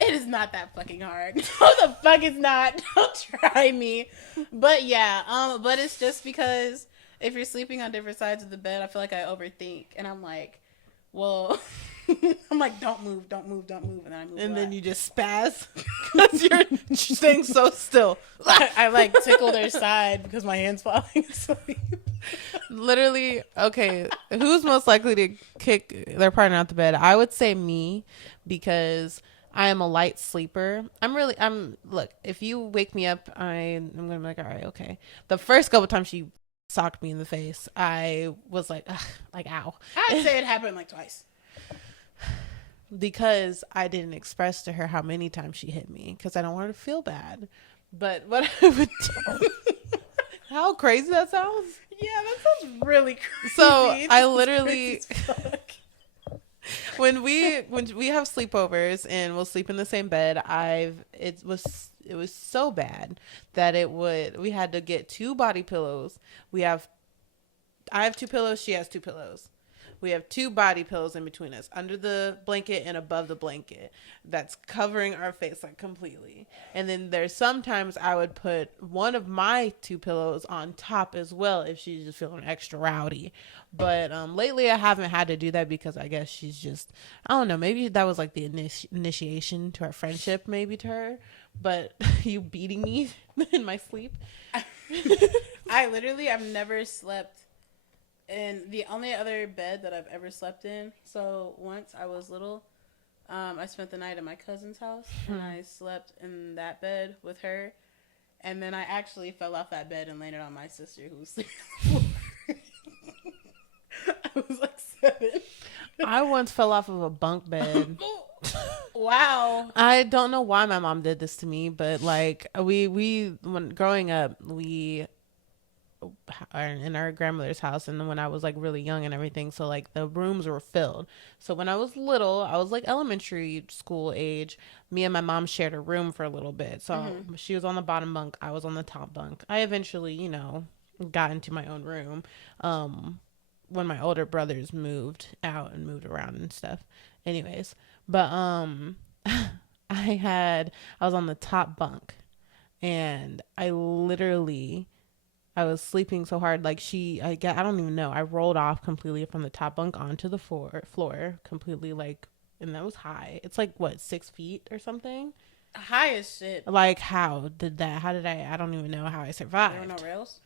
It is not that fucking hard. No, the fuck it's not. Don't try me. But yeah, but it's just because if you're sleeping on different sides of the bed, I feel like I overthink, and I'm like, well, I'm like, don't move, and then I move. And then you just spaz because you're staying so still. I like tickle their side because my hand's falling asleep. Literally, okay. Who's most likely to kick their partner out the bed? I would say me, because I am a light sleeper. Look, if you wake me up, I'm going to be like, all right, okay. The first couple times she socked me in the face, I was like, ugh, like, ow. I'd say it happened like twice. Because I didn't express to her how many times she hit me, because I don't want her to feel bad. But what I would do, how crazy that sounds. Yeah, that sounds really crazy. So I That's literally, crazy as fuck. when we have sleepovers and we'll sleep in the same bed, it was so bad that we had to get 2 body pillows. I have 2 pillows, she has 2 pillows. We have 2 body pillows in between us, under the blanket and above the blanket, that's covering our face like completely. And then there's sometimes I would put one of my 2 pillows on top as well if she's just feeling extra rowdy. But lately I haven't had to do that because I guess she's just, I don't know, maybe that was like the initiation to our friendship, maybe to her. But you beating me in my sleep. I've never slept in the only other bed that I've ever slept in. So once I was little, I spent the night at my cousin's house and I slept in that bed with her. And then I actually fell off that bed and landed on my sister who was sleeping on the floor. I was like 7. I once fell off of a bunk bed. Wow. I don't know why my mom did this to me, but like when growing up, we are in our grandmother's house, and when I was like really young and everything, so like the rooms were filled. So when I was little, I was like elementary school age, me and my mom shared a room for a little bit. So she was on the bottom bunk, I was on the top bunk. I eventually, got into my own room when my older brothers moved out and moved around and stuff. Anyways, but I was on the top bunk, and I was sleeping so hard, like I don't even know. I rolled off completely from the top bunk onto the floor completely, like, and that was high. It's like, what, 6 feet or something? High as shit. Like, how did I don't even know how I survived. There were no rails?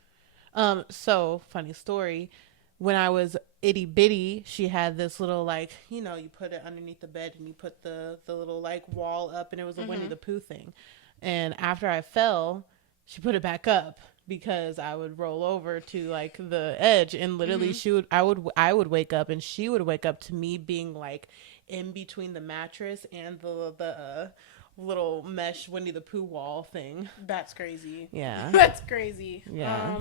So, funny story. When I was itty bitty, she had this little, like, you put it underneath the bed and you put the little, like, wall up, and it was a Winnie the Pooh thing. And after I fell, she put it back up, because I would roll over to like the edge, and literally I would wake up and she would wake up to me being like in between the mattress and the little mesh Winnie the Pooh wall thing. That's crazy. Yeah. That's crazy. Yeah.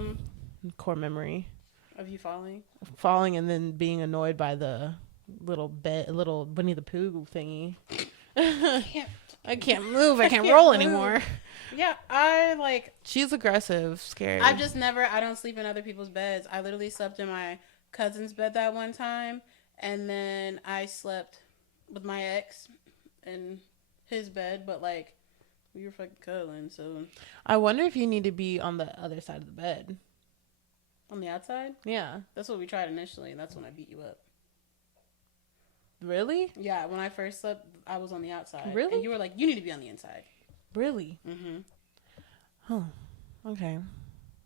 Core memory of you falling and then being annoyed by the little Winnie the Pooh thingy. I can't move. I can't roll anymore. Yeah, she's aggressive, scary. I don't sleep in other people's beds. I literally slept in my cousin's bed that one time, and then I slept with my ex in his bed, but like we were fucking cuddling, so. I wonder if you need to be on the other side of the bed. On the outside? Yeah. That's what we tried initially, and that's when I beat you up. Really? Yeah, when I first slept, I was on the outside. Really? And you were like, you need to be on the inside. Really? Mm-hmm. Huh. Okay.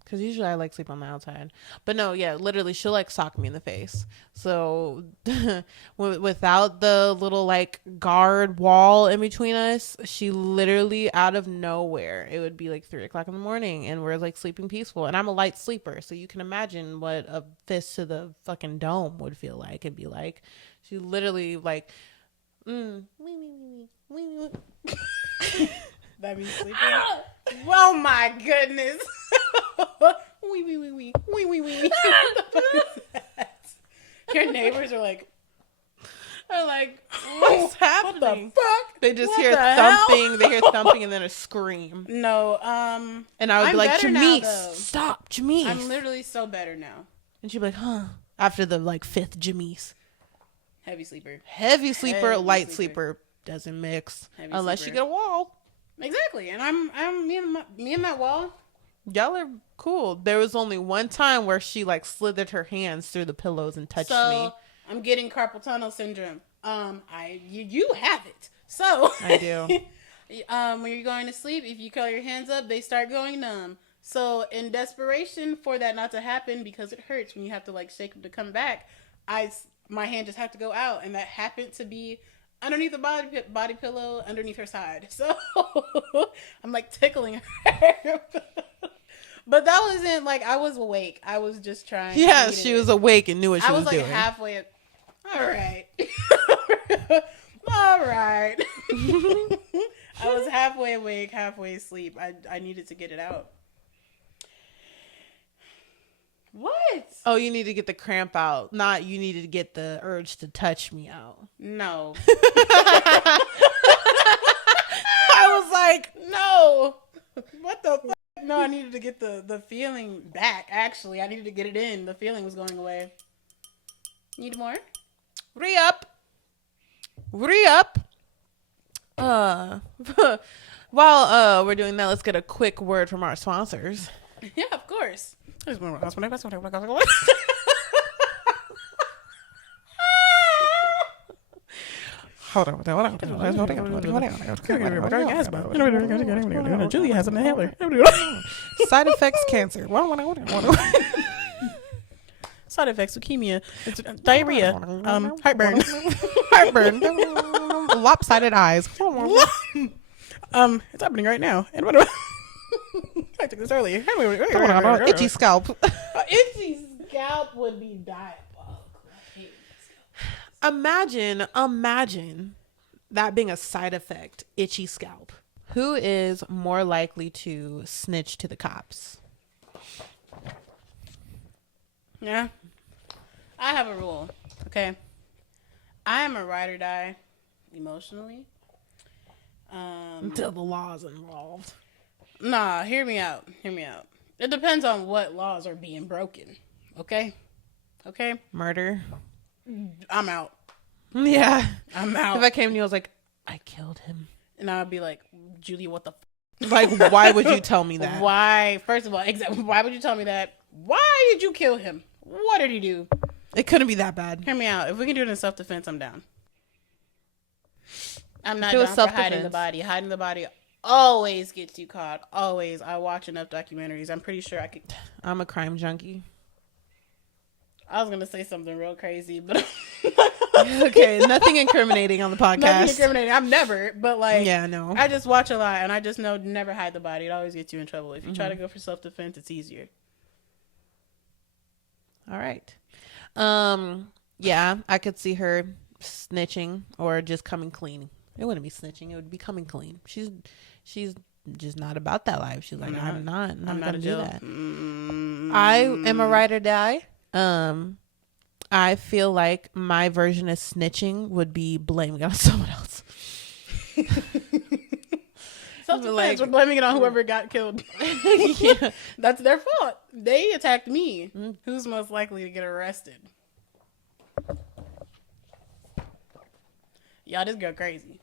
Because usually I like sleep on the outside. But no, yeah, literally she'll like sock me in the face. So without the little like guard wall in between us, she literally out of nowhere, it would be like 3:00 in the morning and we're like sleeping peaceful. And I'm a light sleeper. So you can imagine what a fist to the fucking dome would feel like. It'd be like, she literally like, That means sleeping? Oh my goodness. Wee wee wee wee. Wee wee wee. What the fuck is that? Your neighbors are like, what's happening? What the fuck? They just What hear the thumping. hell? They hear thumping and then a scream. No, and I would be like, Jamise, stop, Jamise. I'm literally so better now. And she'd be like, huh? After the like 5th Jamise. Heavy sleeper. Heavy sleeper, light sleeper doesn't mix Heavy unless sleeper. you get a wall. Exactly, and I'm me and that wall. Y'all are cool. There was only one time where she like slithered her hands through the pillows and touched me. I'm getting carpal tunnel syndrome. You have it. So I do. When you're going to sleep, if you curl your hands up, they start going numb. So in desperation for that not to happen, because it hurts when you have to like shake them to come back, my hand just had to go out, and that happened to be underneath the body pillow underneath her side. So I'm like tickling her. But that wasn't like I was awake. I was just trying. Yeah, she was awake and knew what she was doing. I was like halfway. All right. All right. I was halfway awake, halfway asleep. I needed to get it out. What? Oh, you need to get the cramp out. Not you needed to get the urge to touch me out. No. I was like, no. What the fuck? No, I needed to get the feeling back, actually. I needed to get it in. The feeling was going away. Need more? re-up. Re-up. While we're doing that, let's get a quick word from our sponsors. Yeah, of course. Hold on. Julia has an inhaler. Side effects: cancer. Side effects: leukemia, diarrhea, heartburn, lopsided eyes. It's happening right now. And what? I took this earlier. Itchy scalp. Itchy scalp would be diabolical. Imagine that being a side effect. Itchy scalp. Who is more likely to snitch to the cops? Yeah. I have a rule. Okay. I am a ride or die emotionally. Until the law's involved. Nah, hear me out. It depends on what laws are being broken. Okay? Murder. I'm out. Yeah. I'm out. If I came to you, I was like, I killed him. And I'd be like, Julie, what the Like, why would you tell me that? Why? First of all, exactly. Why would you tell me that? Why did you kill him? What did he do? It couldn't be that bad. Hear me out. If we can do it in self-defense, I'm down. I'm not Do a down for hiding the body. Hiding the body always gets you caught. Always. I watch enough documentaries. I'm pretty sure I could. I'm a crime junkie. I was gonna say something real crazy, but okay, nothing incriminating on the podcast. Nothing incriminating. I'm never, but like, yeah, no. I just watch a lot, and I just know never hide the body. It always gets you in trouble. If you try to go for self-defense, it's easier. All right. Yeah, I could see her snitching or just coming clean. It wouldn't be snitching. It would be coming clean. She's just not about that life. She's like, I'm not gonna do that. I am a ride or die. I feel like my version of snitching would be blaming it on someone else. Self-defense. We're blaming it on whoever got killed. Yeah. That's their fault. They attacked me. Who's most likely to get arrested? Y'all just go crazy.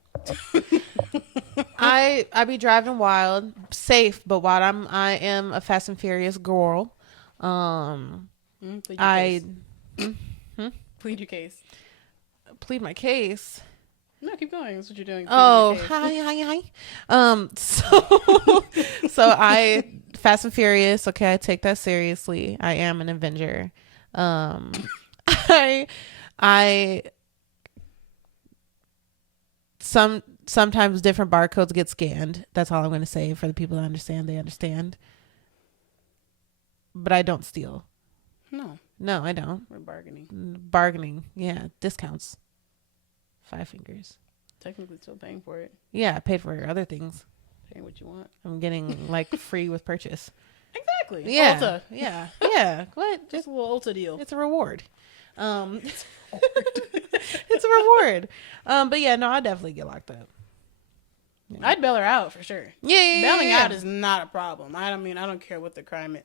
I be driving wild, safe, but while I am a Fast and Furious girl. Plead your case. Plead my case. No, keep going. That's what you're doing. Oh, hi. So I Fast and Furious. Okay, I take that seriously. I am an Avenger. I sometimes different barcodes get scanned. That's all I'm going to say for the people that understand. They understand. But I don't steal. No, I don't. We're bargaining. Bargaining. Yeah, discounts. 5 fingers. Technically still paying for it. Yeah, I paid for other things. Paying what you want. I'm getting like free with purchase. Exactly. Yeah. Ulta. Yeah. What? Just a little Ulta deal. It's a reward. It's a reward. But yeah, no, I definitely get locked up. Yeah. I'd bail her out for sure. Yeah. Bailing out is not a problem. I don't care what the crime is.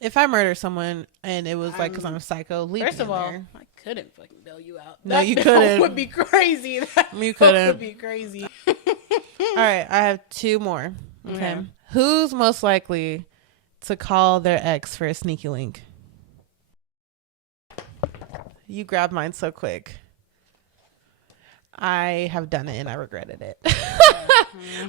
If I murder someone and it was like because I'm a psycho, leave first me of in all, there. I couldn't fucking bail you out. No, you couldn't. That would be crazy. You couldn't. Would be crazy. All right, I have 2 more. Okay. Who's most likely to call their ex for a sneaky link? You grabbed mine so quick. I have done it and I regretted it.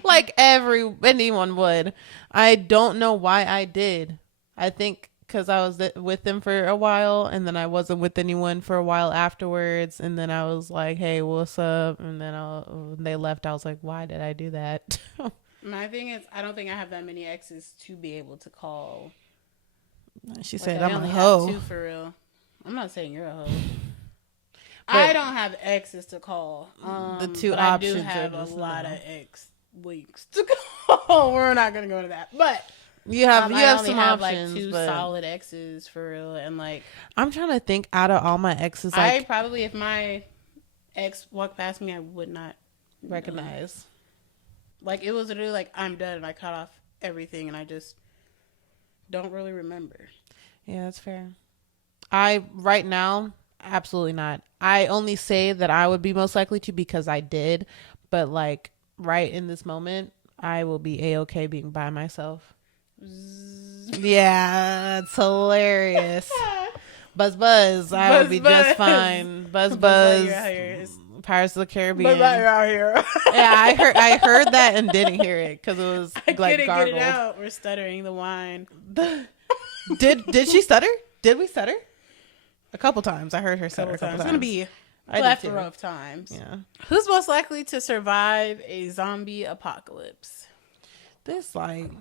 Like anyone would. I don't know why I did. I think because I was with them for a while and then I wasn't with anyone for a while afterwards. And then I was like, hey, what's up? And then when they left, I was like, why did I do that? My thing is, I don't think I have that many exes to be able to call. She Like, said, I I'm only a have hoe. 2 for real. I'm not saying you're a hoe. But I don't have exes to call. The 2 but options I do have are a just lot of ex links to call. We're not going to go into that. But You have I some have options, like two but solid exes for real, and like I'm trying to think out of all my exes, like I probably if my ex walked past me, I would not recognize. Like it was literally like I'm dead, and I cut off everything, and I just don't really remember. Yeah, that's fair. I right now, absolutely not. I only say that I would be most likely to because I did, but like right in this moment, I will be a-okay being by myself. Yeah, it's hilarious. Buzz buzz, I would be just fine. Buzz buzz, Pirates of the Caribbean. Buzz out here. Yeah, I heard that and didn't hear it because it was I like couldn't gargled. get it out. We're stuttering the wine. Did she stutter? Did we stutter? A couple times. I heard her stutter a couple times. It's gonna be a plethora of times. Yeah. Who's most likely to survive a zombie apocalypse? This like,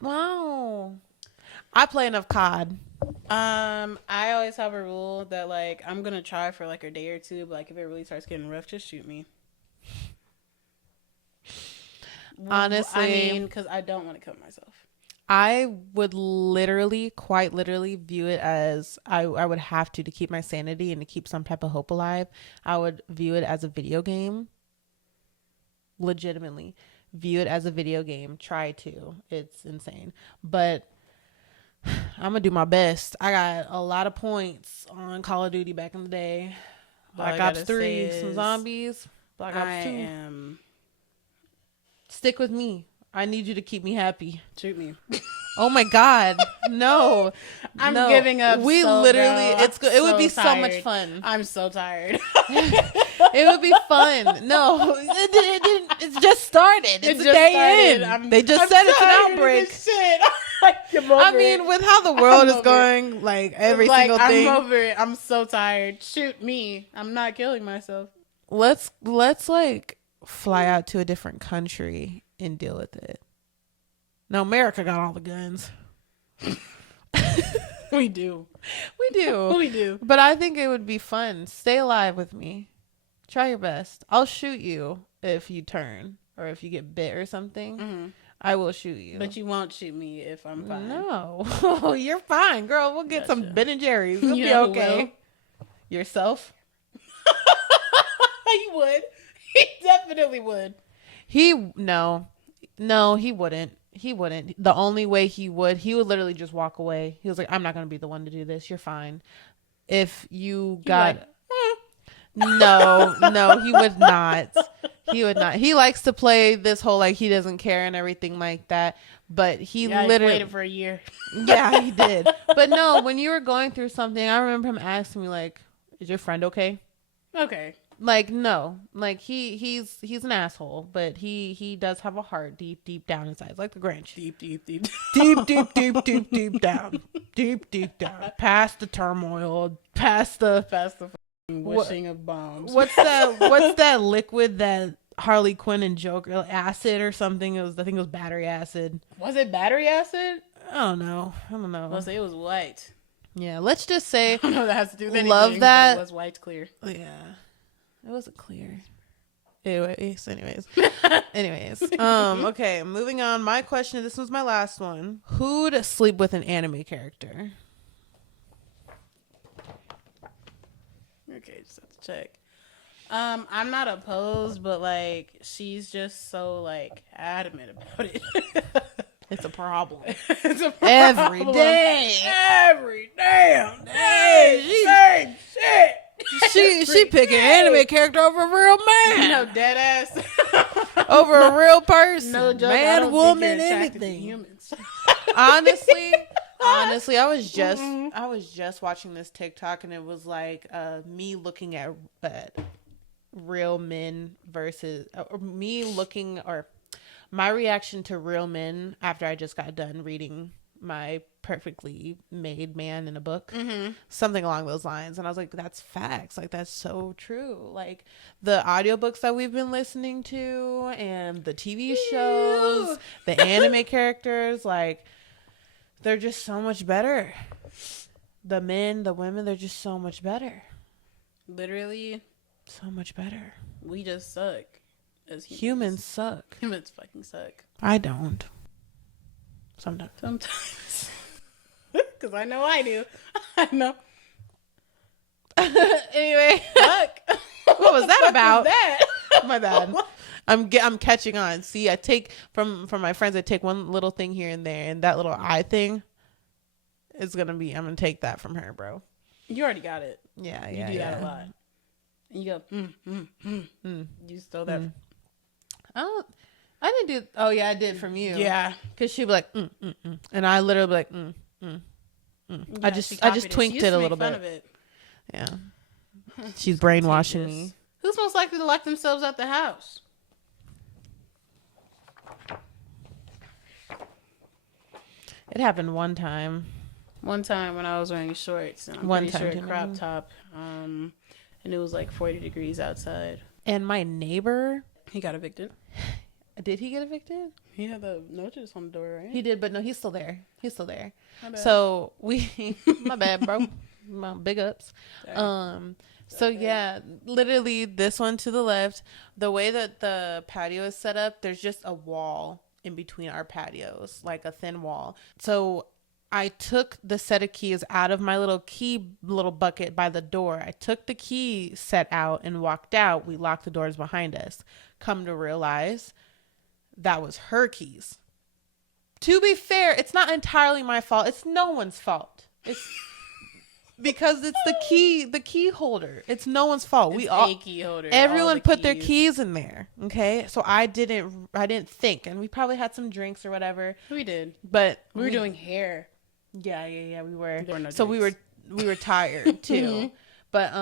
wow. I play enough COD. I always have a rule that like I'm gonna try for like a day or two, but like if it really starts getting rough, just shoot me. Honestly, I mean, because I don't want to kill myself. I would literally, quite literally, view it as I would have to keep my sanity and to keep some type of hope alive. I would view it as a video game. Legitimately, view it as a video game. Try to. It's insane, but I'm gonna do my best. I got a lot of points on Call of Duty back in the day. Black Ops 3, some zombies. Black Ops 2. Stick with me. I need you to keep me happy. Shoot me. Oh my God. No. I'm giving up. We so literally, bad. it would be so much fun. I'm so tired. It would be fun. No, it just started. It's the day in. They just said it's an outbreak. I mean, with how the world is going, like every single thing. I'm over it. I'm so tired. Shoot me. I'm not killing myself. Let's like fly out to a different country and deal with it. Now America got all the guns. We do. We do. But I think it would be fun. Stay alive with me. Try your best. I'll shoot you if you turn or if you get bit or something. Mm-hmm. I will shoot you. But you won't shoot me if I'm fine. No. You're fine, girl. We'll get some Ben and Jerry's. We'll be okay. Yourself? He would. He definitely would. No, he wouldn't. He wouldn't. The only way he would literally just walk away. He was like, I'm not going to be the one to do this. You're fine. If you got... No, he would not. He would not. He likes to play this whole, like, he doesn't care and everything like that. But he literally... played it for a year. Yeah, he did. But no, when you were going through something, I remember him asking me, like, is your friend okay? Okay. Like, no, like he's an asshole, but he does have a heart deep down inside, like the Grinch. Deep down, past the turmoil, past the wishing of bombs. What's that liquid that Harley Quinn and Joker, acid or something? I think it was battery acid. Was it battery acid? I don't know. I'll say it was white. Yeah, let's just say I don't know that has to do with anything. Love that it was white clear. Yeah. It wasn't clear. Anyways. Okay, moving on. My question, this was my last one. Who'd sleep with an anime character? Okay, just have to check. I'm not opposed, but like she's just so like adamant about it. It's a problem. It's a problem. Every day. Every damn day. Same shit. She picking anime character over a real man. No, dead ass. Over a real person. No joke. Man, woman, anything. Humans. Honestly, I was just watching this TikTok and it was like me looking at real men versus my reaction to real men after I just got done reading My Perfectly Made Man in a book, something along those lines. And I was like, that's facts. Like, that's so true. Like the audiobooks that we've been listening to and the TV shows, the anime characters, like they're just so much better. The men, the women, they're just so much better. Literally. So much better. We just suck. as Humans suck. Humans fucking suck. I don't. Sometimes. Because I know I do. I know. Anyway. Fuck. What was that about? Was that? My bad. I'm catching on. See, I take from my friends. I take one little thing here and there, and that little eye thing is gonna be. I'm gonna take that from her, bro. You already got it. Yeah, You do that a lot. And you go, You stole that. I didn't do. Oh yeah, I did from you. Yeah, because she'd be like, and I literally be like, Yeah, I just twinked it a little bit. It. Yeah, she's brainwashing me. Who's most likely to lock themselves out the house? It happened one time. One time when I was wearing shorts and I'm pretty sure a crop top, and it was like 40 degrees outside. And my neighbor, he got evicted. Did he get evicted? He had the notice on the door, right? He did, but no, he's still there. My So my bad, bro. My big ups. So yeah, literally this one to the left, the way that the patio is set up, there's just a wall in between our patios, like a thin wall. So I took the set of keys out of my little bucket by the door. I took the key set out and walked out. We locked the doors behind us. Come to realize that was her keys. To be fair, it's not entirely my fault. It's no one's fault. It's because it's the key holder. It's no one's fault. It's a key holder. Everyone put their keys in there. Okay, so I didn't think, and we probably had some drinks or whatever. We did, but we were doing hair. Yeah, we were. There were no so drinks. we were tired too. But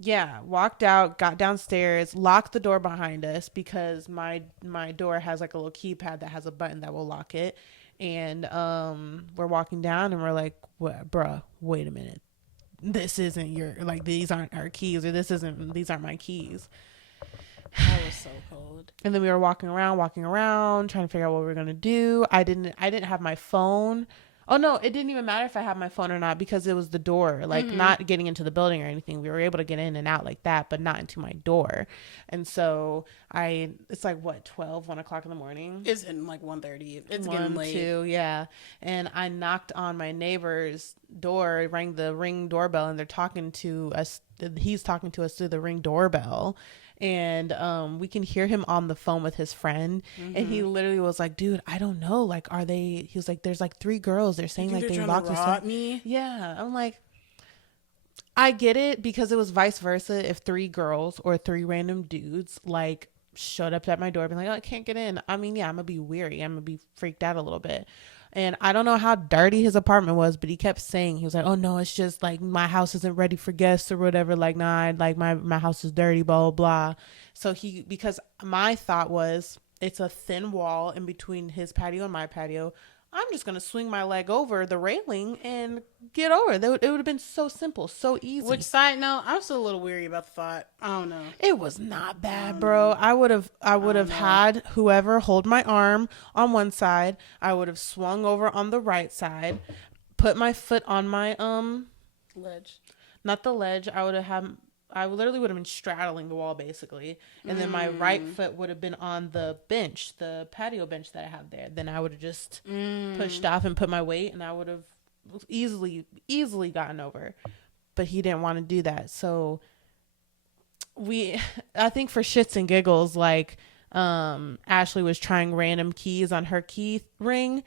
yeah, walked out, got downstairs, locked the door behind us because my door has like a little keypad that has a button that will lock it. And we're walking down and we're like, what, bruh, wait a minute. This isn't these aren't our keys, or these aren't my keys. I was so cold. And then we were walking around, trying to figure out what we were going to do. I didn't have my phone. Oh no, it didn't even matter if I had my phone or not because it was the door, not getting into the building or anything. We were able to get in and out like that, but not into my door. And so it's like what, 12, 1 o'clock in the morning? It's in like 1:30. It's 1, getting late. 2, yeah. And I knocked on my neighbor's door, rang the Ring doorbell, and they're talking to us. He's talking to us through the Ring doorbell. And we can hear him on the phone with his friend, and he literally was like, dude, I don't know, like, he was like, there's like 3 girls, they're saying like they locked us. Me. Yeah, I'm like, I get it, because it was vice versa. If 3 girls or 3 random dudes like showed up at my door being like, oh, I can't get in, I mean, yeah, I'm gonna be weary, I'm gonna be freaked out a little bit. And I don't know how dirty his apartment was, but he kept saying, he was like, oh no, it's just like my house isn't ready for guests or whatever. Like, nah, like my house is dirty, blah, blah, blah. So because my thought was it's a thin wall in between his patio and my patio. I'm just going to swing my leg over the railing and get over it. It would have been so simple, so easy. Which, side note, I'm still a little weary about the thought. I don't know. It was not bad, bro. I would have had whoever hold my arm on one side. I would have swung over on the right side, put my foot on my ledge. Not the ledge. I literally would have been straddling the wall basically. And then my right foot would have been on the bench, the patio bench that I have there. Then I would have just pushed off and put my weight, and I would have easily gotten over. But he didn't want to do that. So I think for shits and giggles, like, Ashley was trying random keys on her key ring,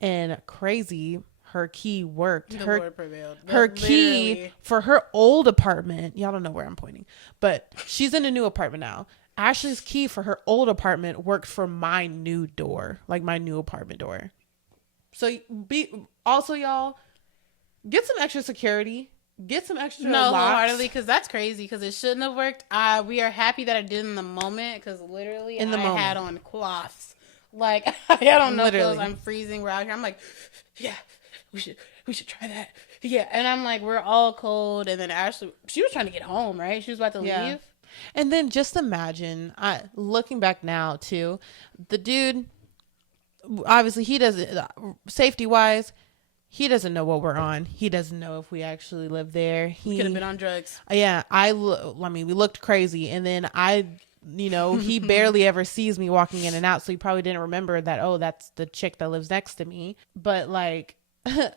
and crazy, her key worked. The Lord prevailed. Her key for her old apartment, y'all don't know where I'm pointing, but she's in a new apartment now. Ashley's key for her old apartment worked for my new door, like my new apartment door. So y'all, get some extra security. Get some extra locks. Wholeheartedly, because that's crazy, because it shouldn't have worked. We are happy that I did in the moment, because literally I had on cloths. Like, I don't know, clothes. I'm freezing. We're out here. I'm like, yeah, we should try that. Yeah. And I'm like, we're all cold. And then Ashley, she was trying to get home, right? She was about to leave. And then just imagine, looking back now too, the dude, obviously he doesn't, safety wise, he doesn't know what we're on. He doesn't know if we actually live there. He could have been on drugs. Yeah. We looked crazy. And then I you know, he barely ever sees me walking in and out. So he probably didn't remember that, oh, that's the chick that lives next to me. But like,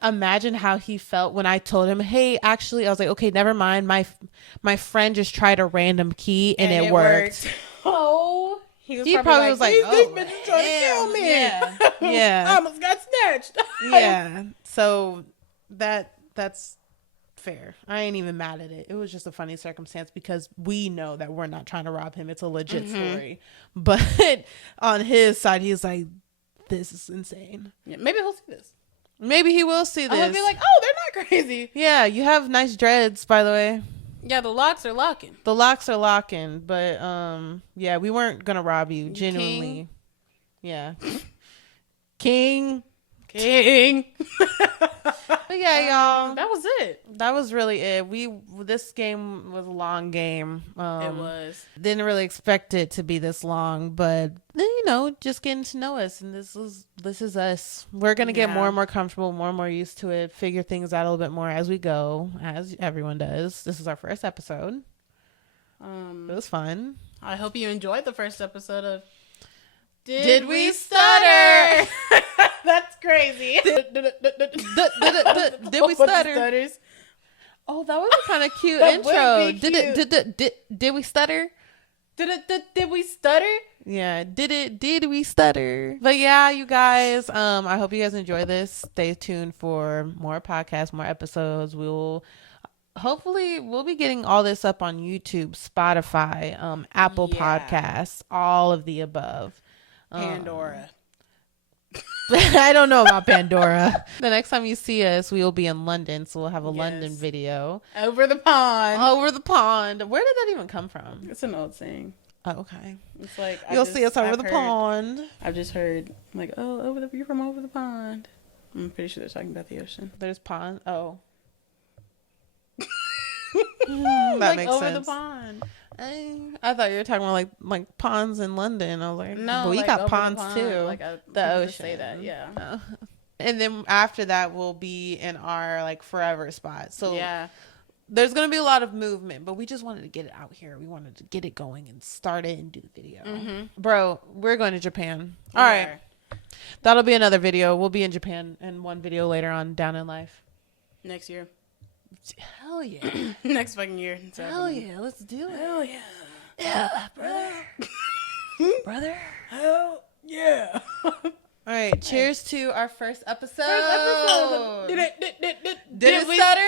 imagine how he felt when I told him, hey, actually, I was like, okay, never mind. My friend just tried a random key and it worked. Oh, he probably was like, these oh, bitches trying to kill me. Yeah. Yeah. I almost got snatched. Yeah. So that's fair. I ain't even mad at it. It was just a funny circumstance because we know that we're not trying to rob him. It's a legit story. But on his side, he's like, this is insane. Yeah, maybe he'll see this. Maybe he will see this. I'll be like, oh, they're not crazy. Yeah, you have nice dreads, by the way. Yeah, the locks are locking. The locks are locking, but yeah, we weren't gonna rob you, genuinely. King. Yeah. King. But yeah, y'all. That was it. That was really it. This game was a long game. It was. Didn't really expect it to be this long, but you know, just getting to know us, and this is us. We're gonna get more and more comfortable, more and more used to it, figure things out a little bit more as we go, as everyone does. This is our first episode. It was fun. I hope you enjoyed the first episode of Did We Stutter? That's crazy. Did we stutter? Oh, that was a kind of cute intro. Did we stutter? Did we stutter? Yeah, did we stutter? But yeah, you guys, I hope you guys enjoy this. Stay tuned for more podcasts, more episodes. Hopefully we'll be getting all this up on YouTube, Spotify, Apple Podcasts, all of the above. Pandora. I don't know about Pandora. The next time you see us, we will be in London, so we'll have a London video. Over the pond. Over the pond. Where did that even come from? It's an old saying. Oh, okay. It's like you'll see us over the pond. I've just heard like, oh, you're from over the pond. I'm pretty sure they're talking about the ocean. There's pond. Oh. That like makes over sense. The pond. I thought you were talking about like ponds in London. I was like, no, but we like got ponds too. Like the ocean. Say that, yeah. No. And then after that, we'll be in our like forever spot. So yeah, there's gonna be a lot of movement, but we just wanted to get it out here. We wanted to get it going and start it and do the video. Bro, we're going to Japan. All right, that'll be another video. We'll be in Japan and one video later on down in life next year. Hell yeah. Next fucking year. Hell yeah. Let's do it. Hell yeah. Yeah, brother. Brother. Hell yeah. All right. Cheers to our first episode. Did we stutter?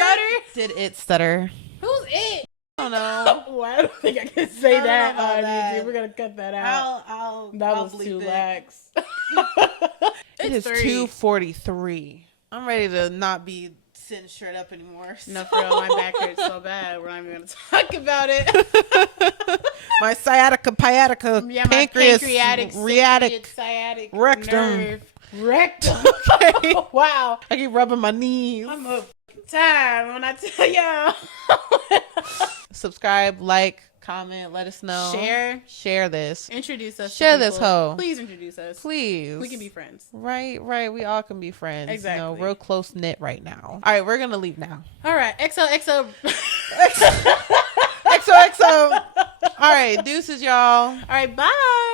Did it stutter? Who's it? I don't know. Well, I don't think I can say that on that. YouTube. We're going to cut that out. That was too lax. It is 2:43. I'm ready to not be sitting straight up anymore. No, for real, my back hurts so bad. We're not even going to talk about it. My sciatica, pancreas, sciatic, rectum. nerve. Rectum. Okay. Wow. I keep rubbing my knees. I'm a tired when I tell y'all. Subscribe, like, comment, let us know. Share this. Introduce us. Share this hoe. Please introduce us. Please. We can be friends. Right. We all can be friends. Exactly. You know, real close knit right now. All right, we're gonna leave now. All right. XOXO. XOXO. All right, deuces, y'all. All right, bye.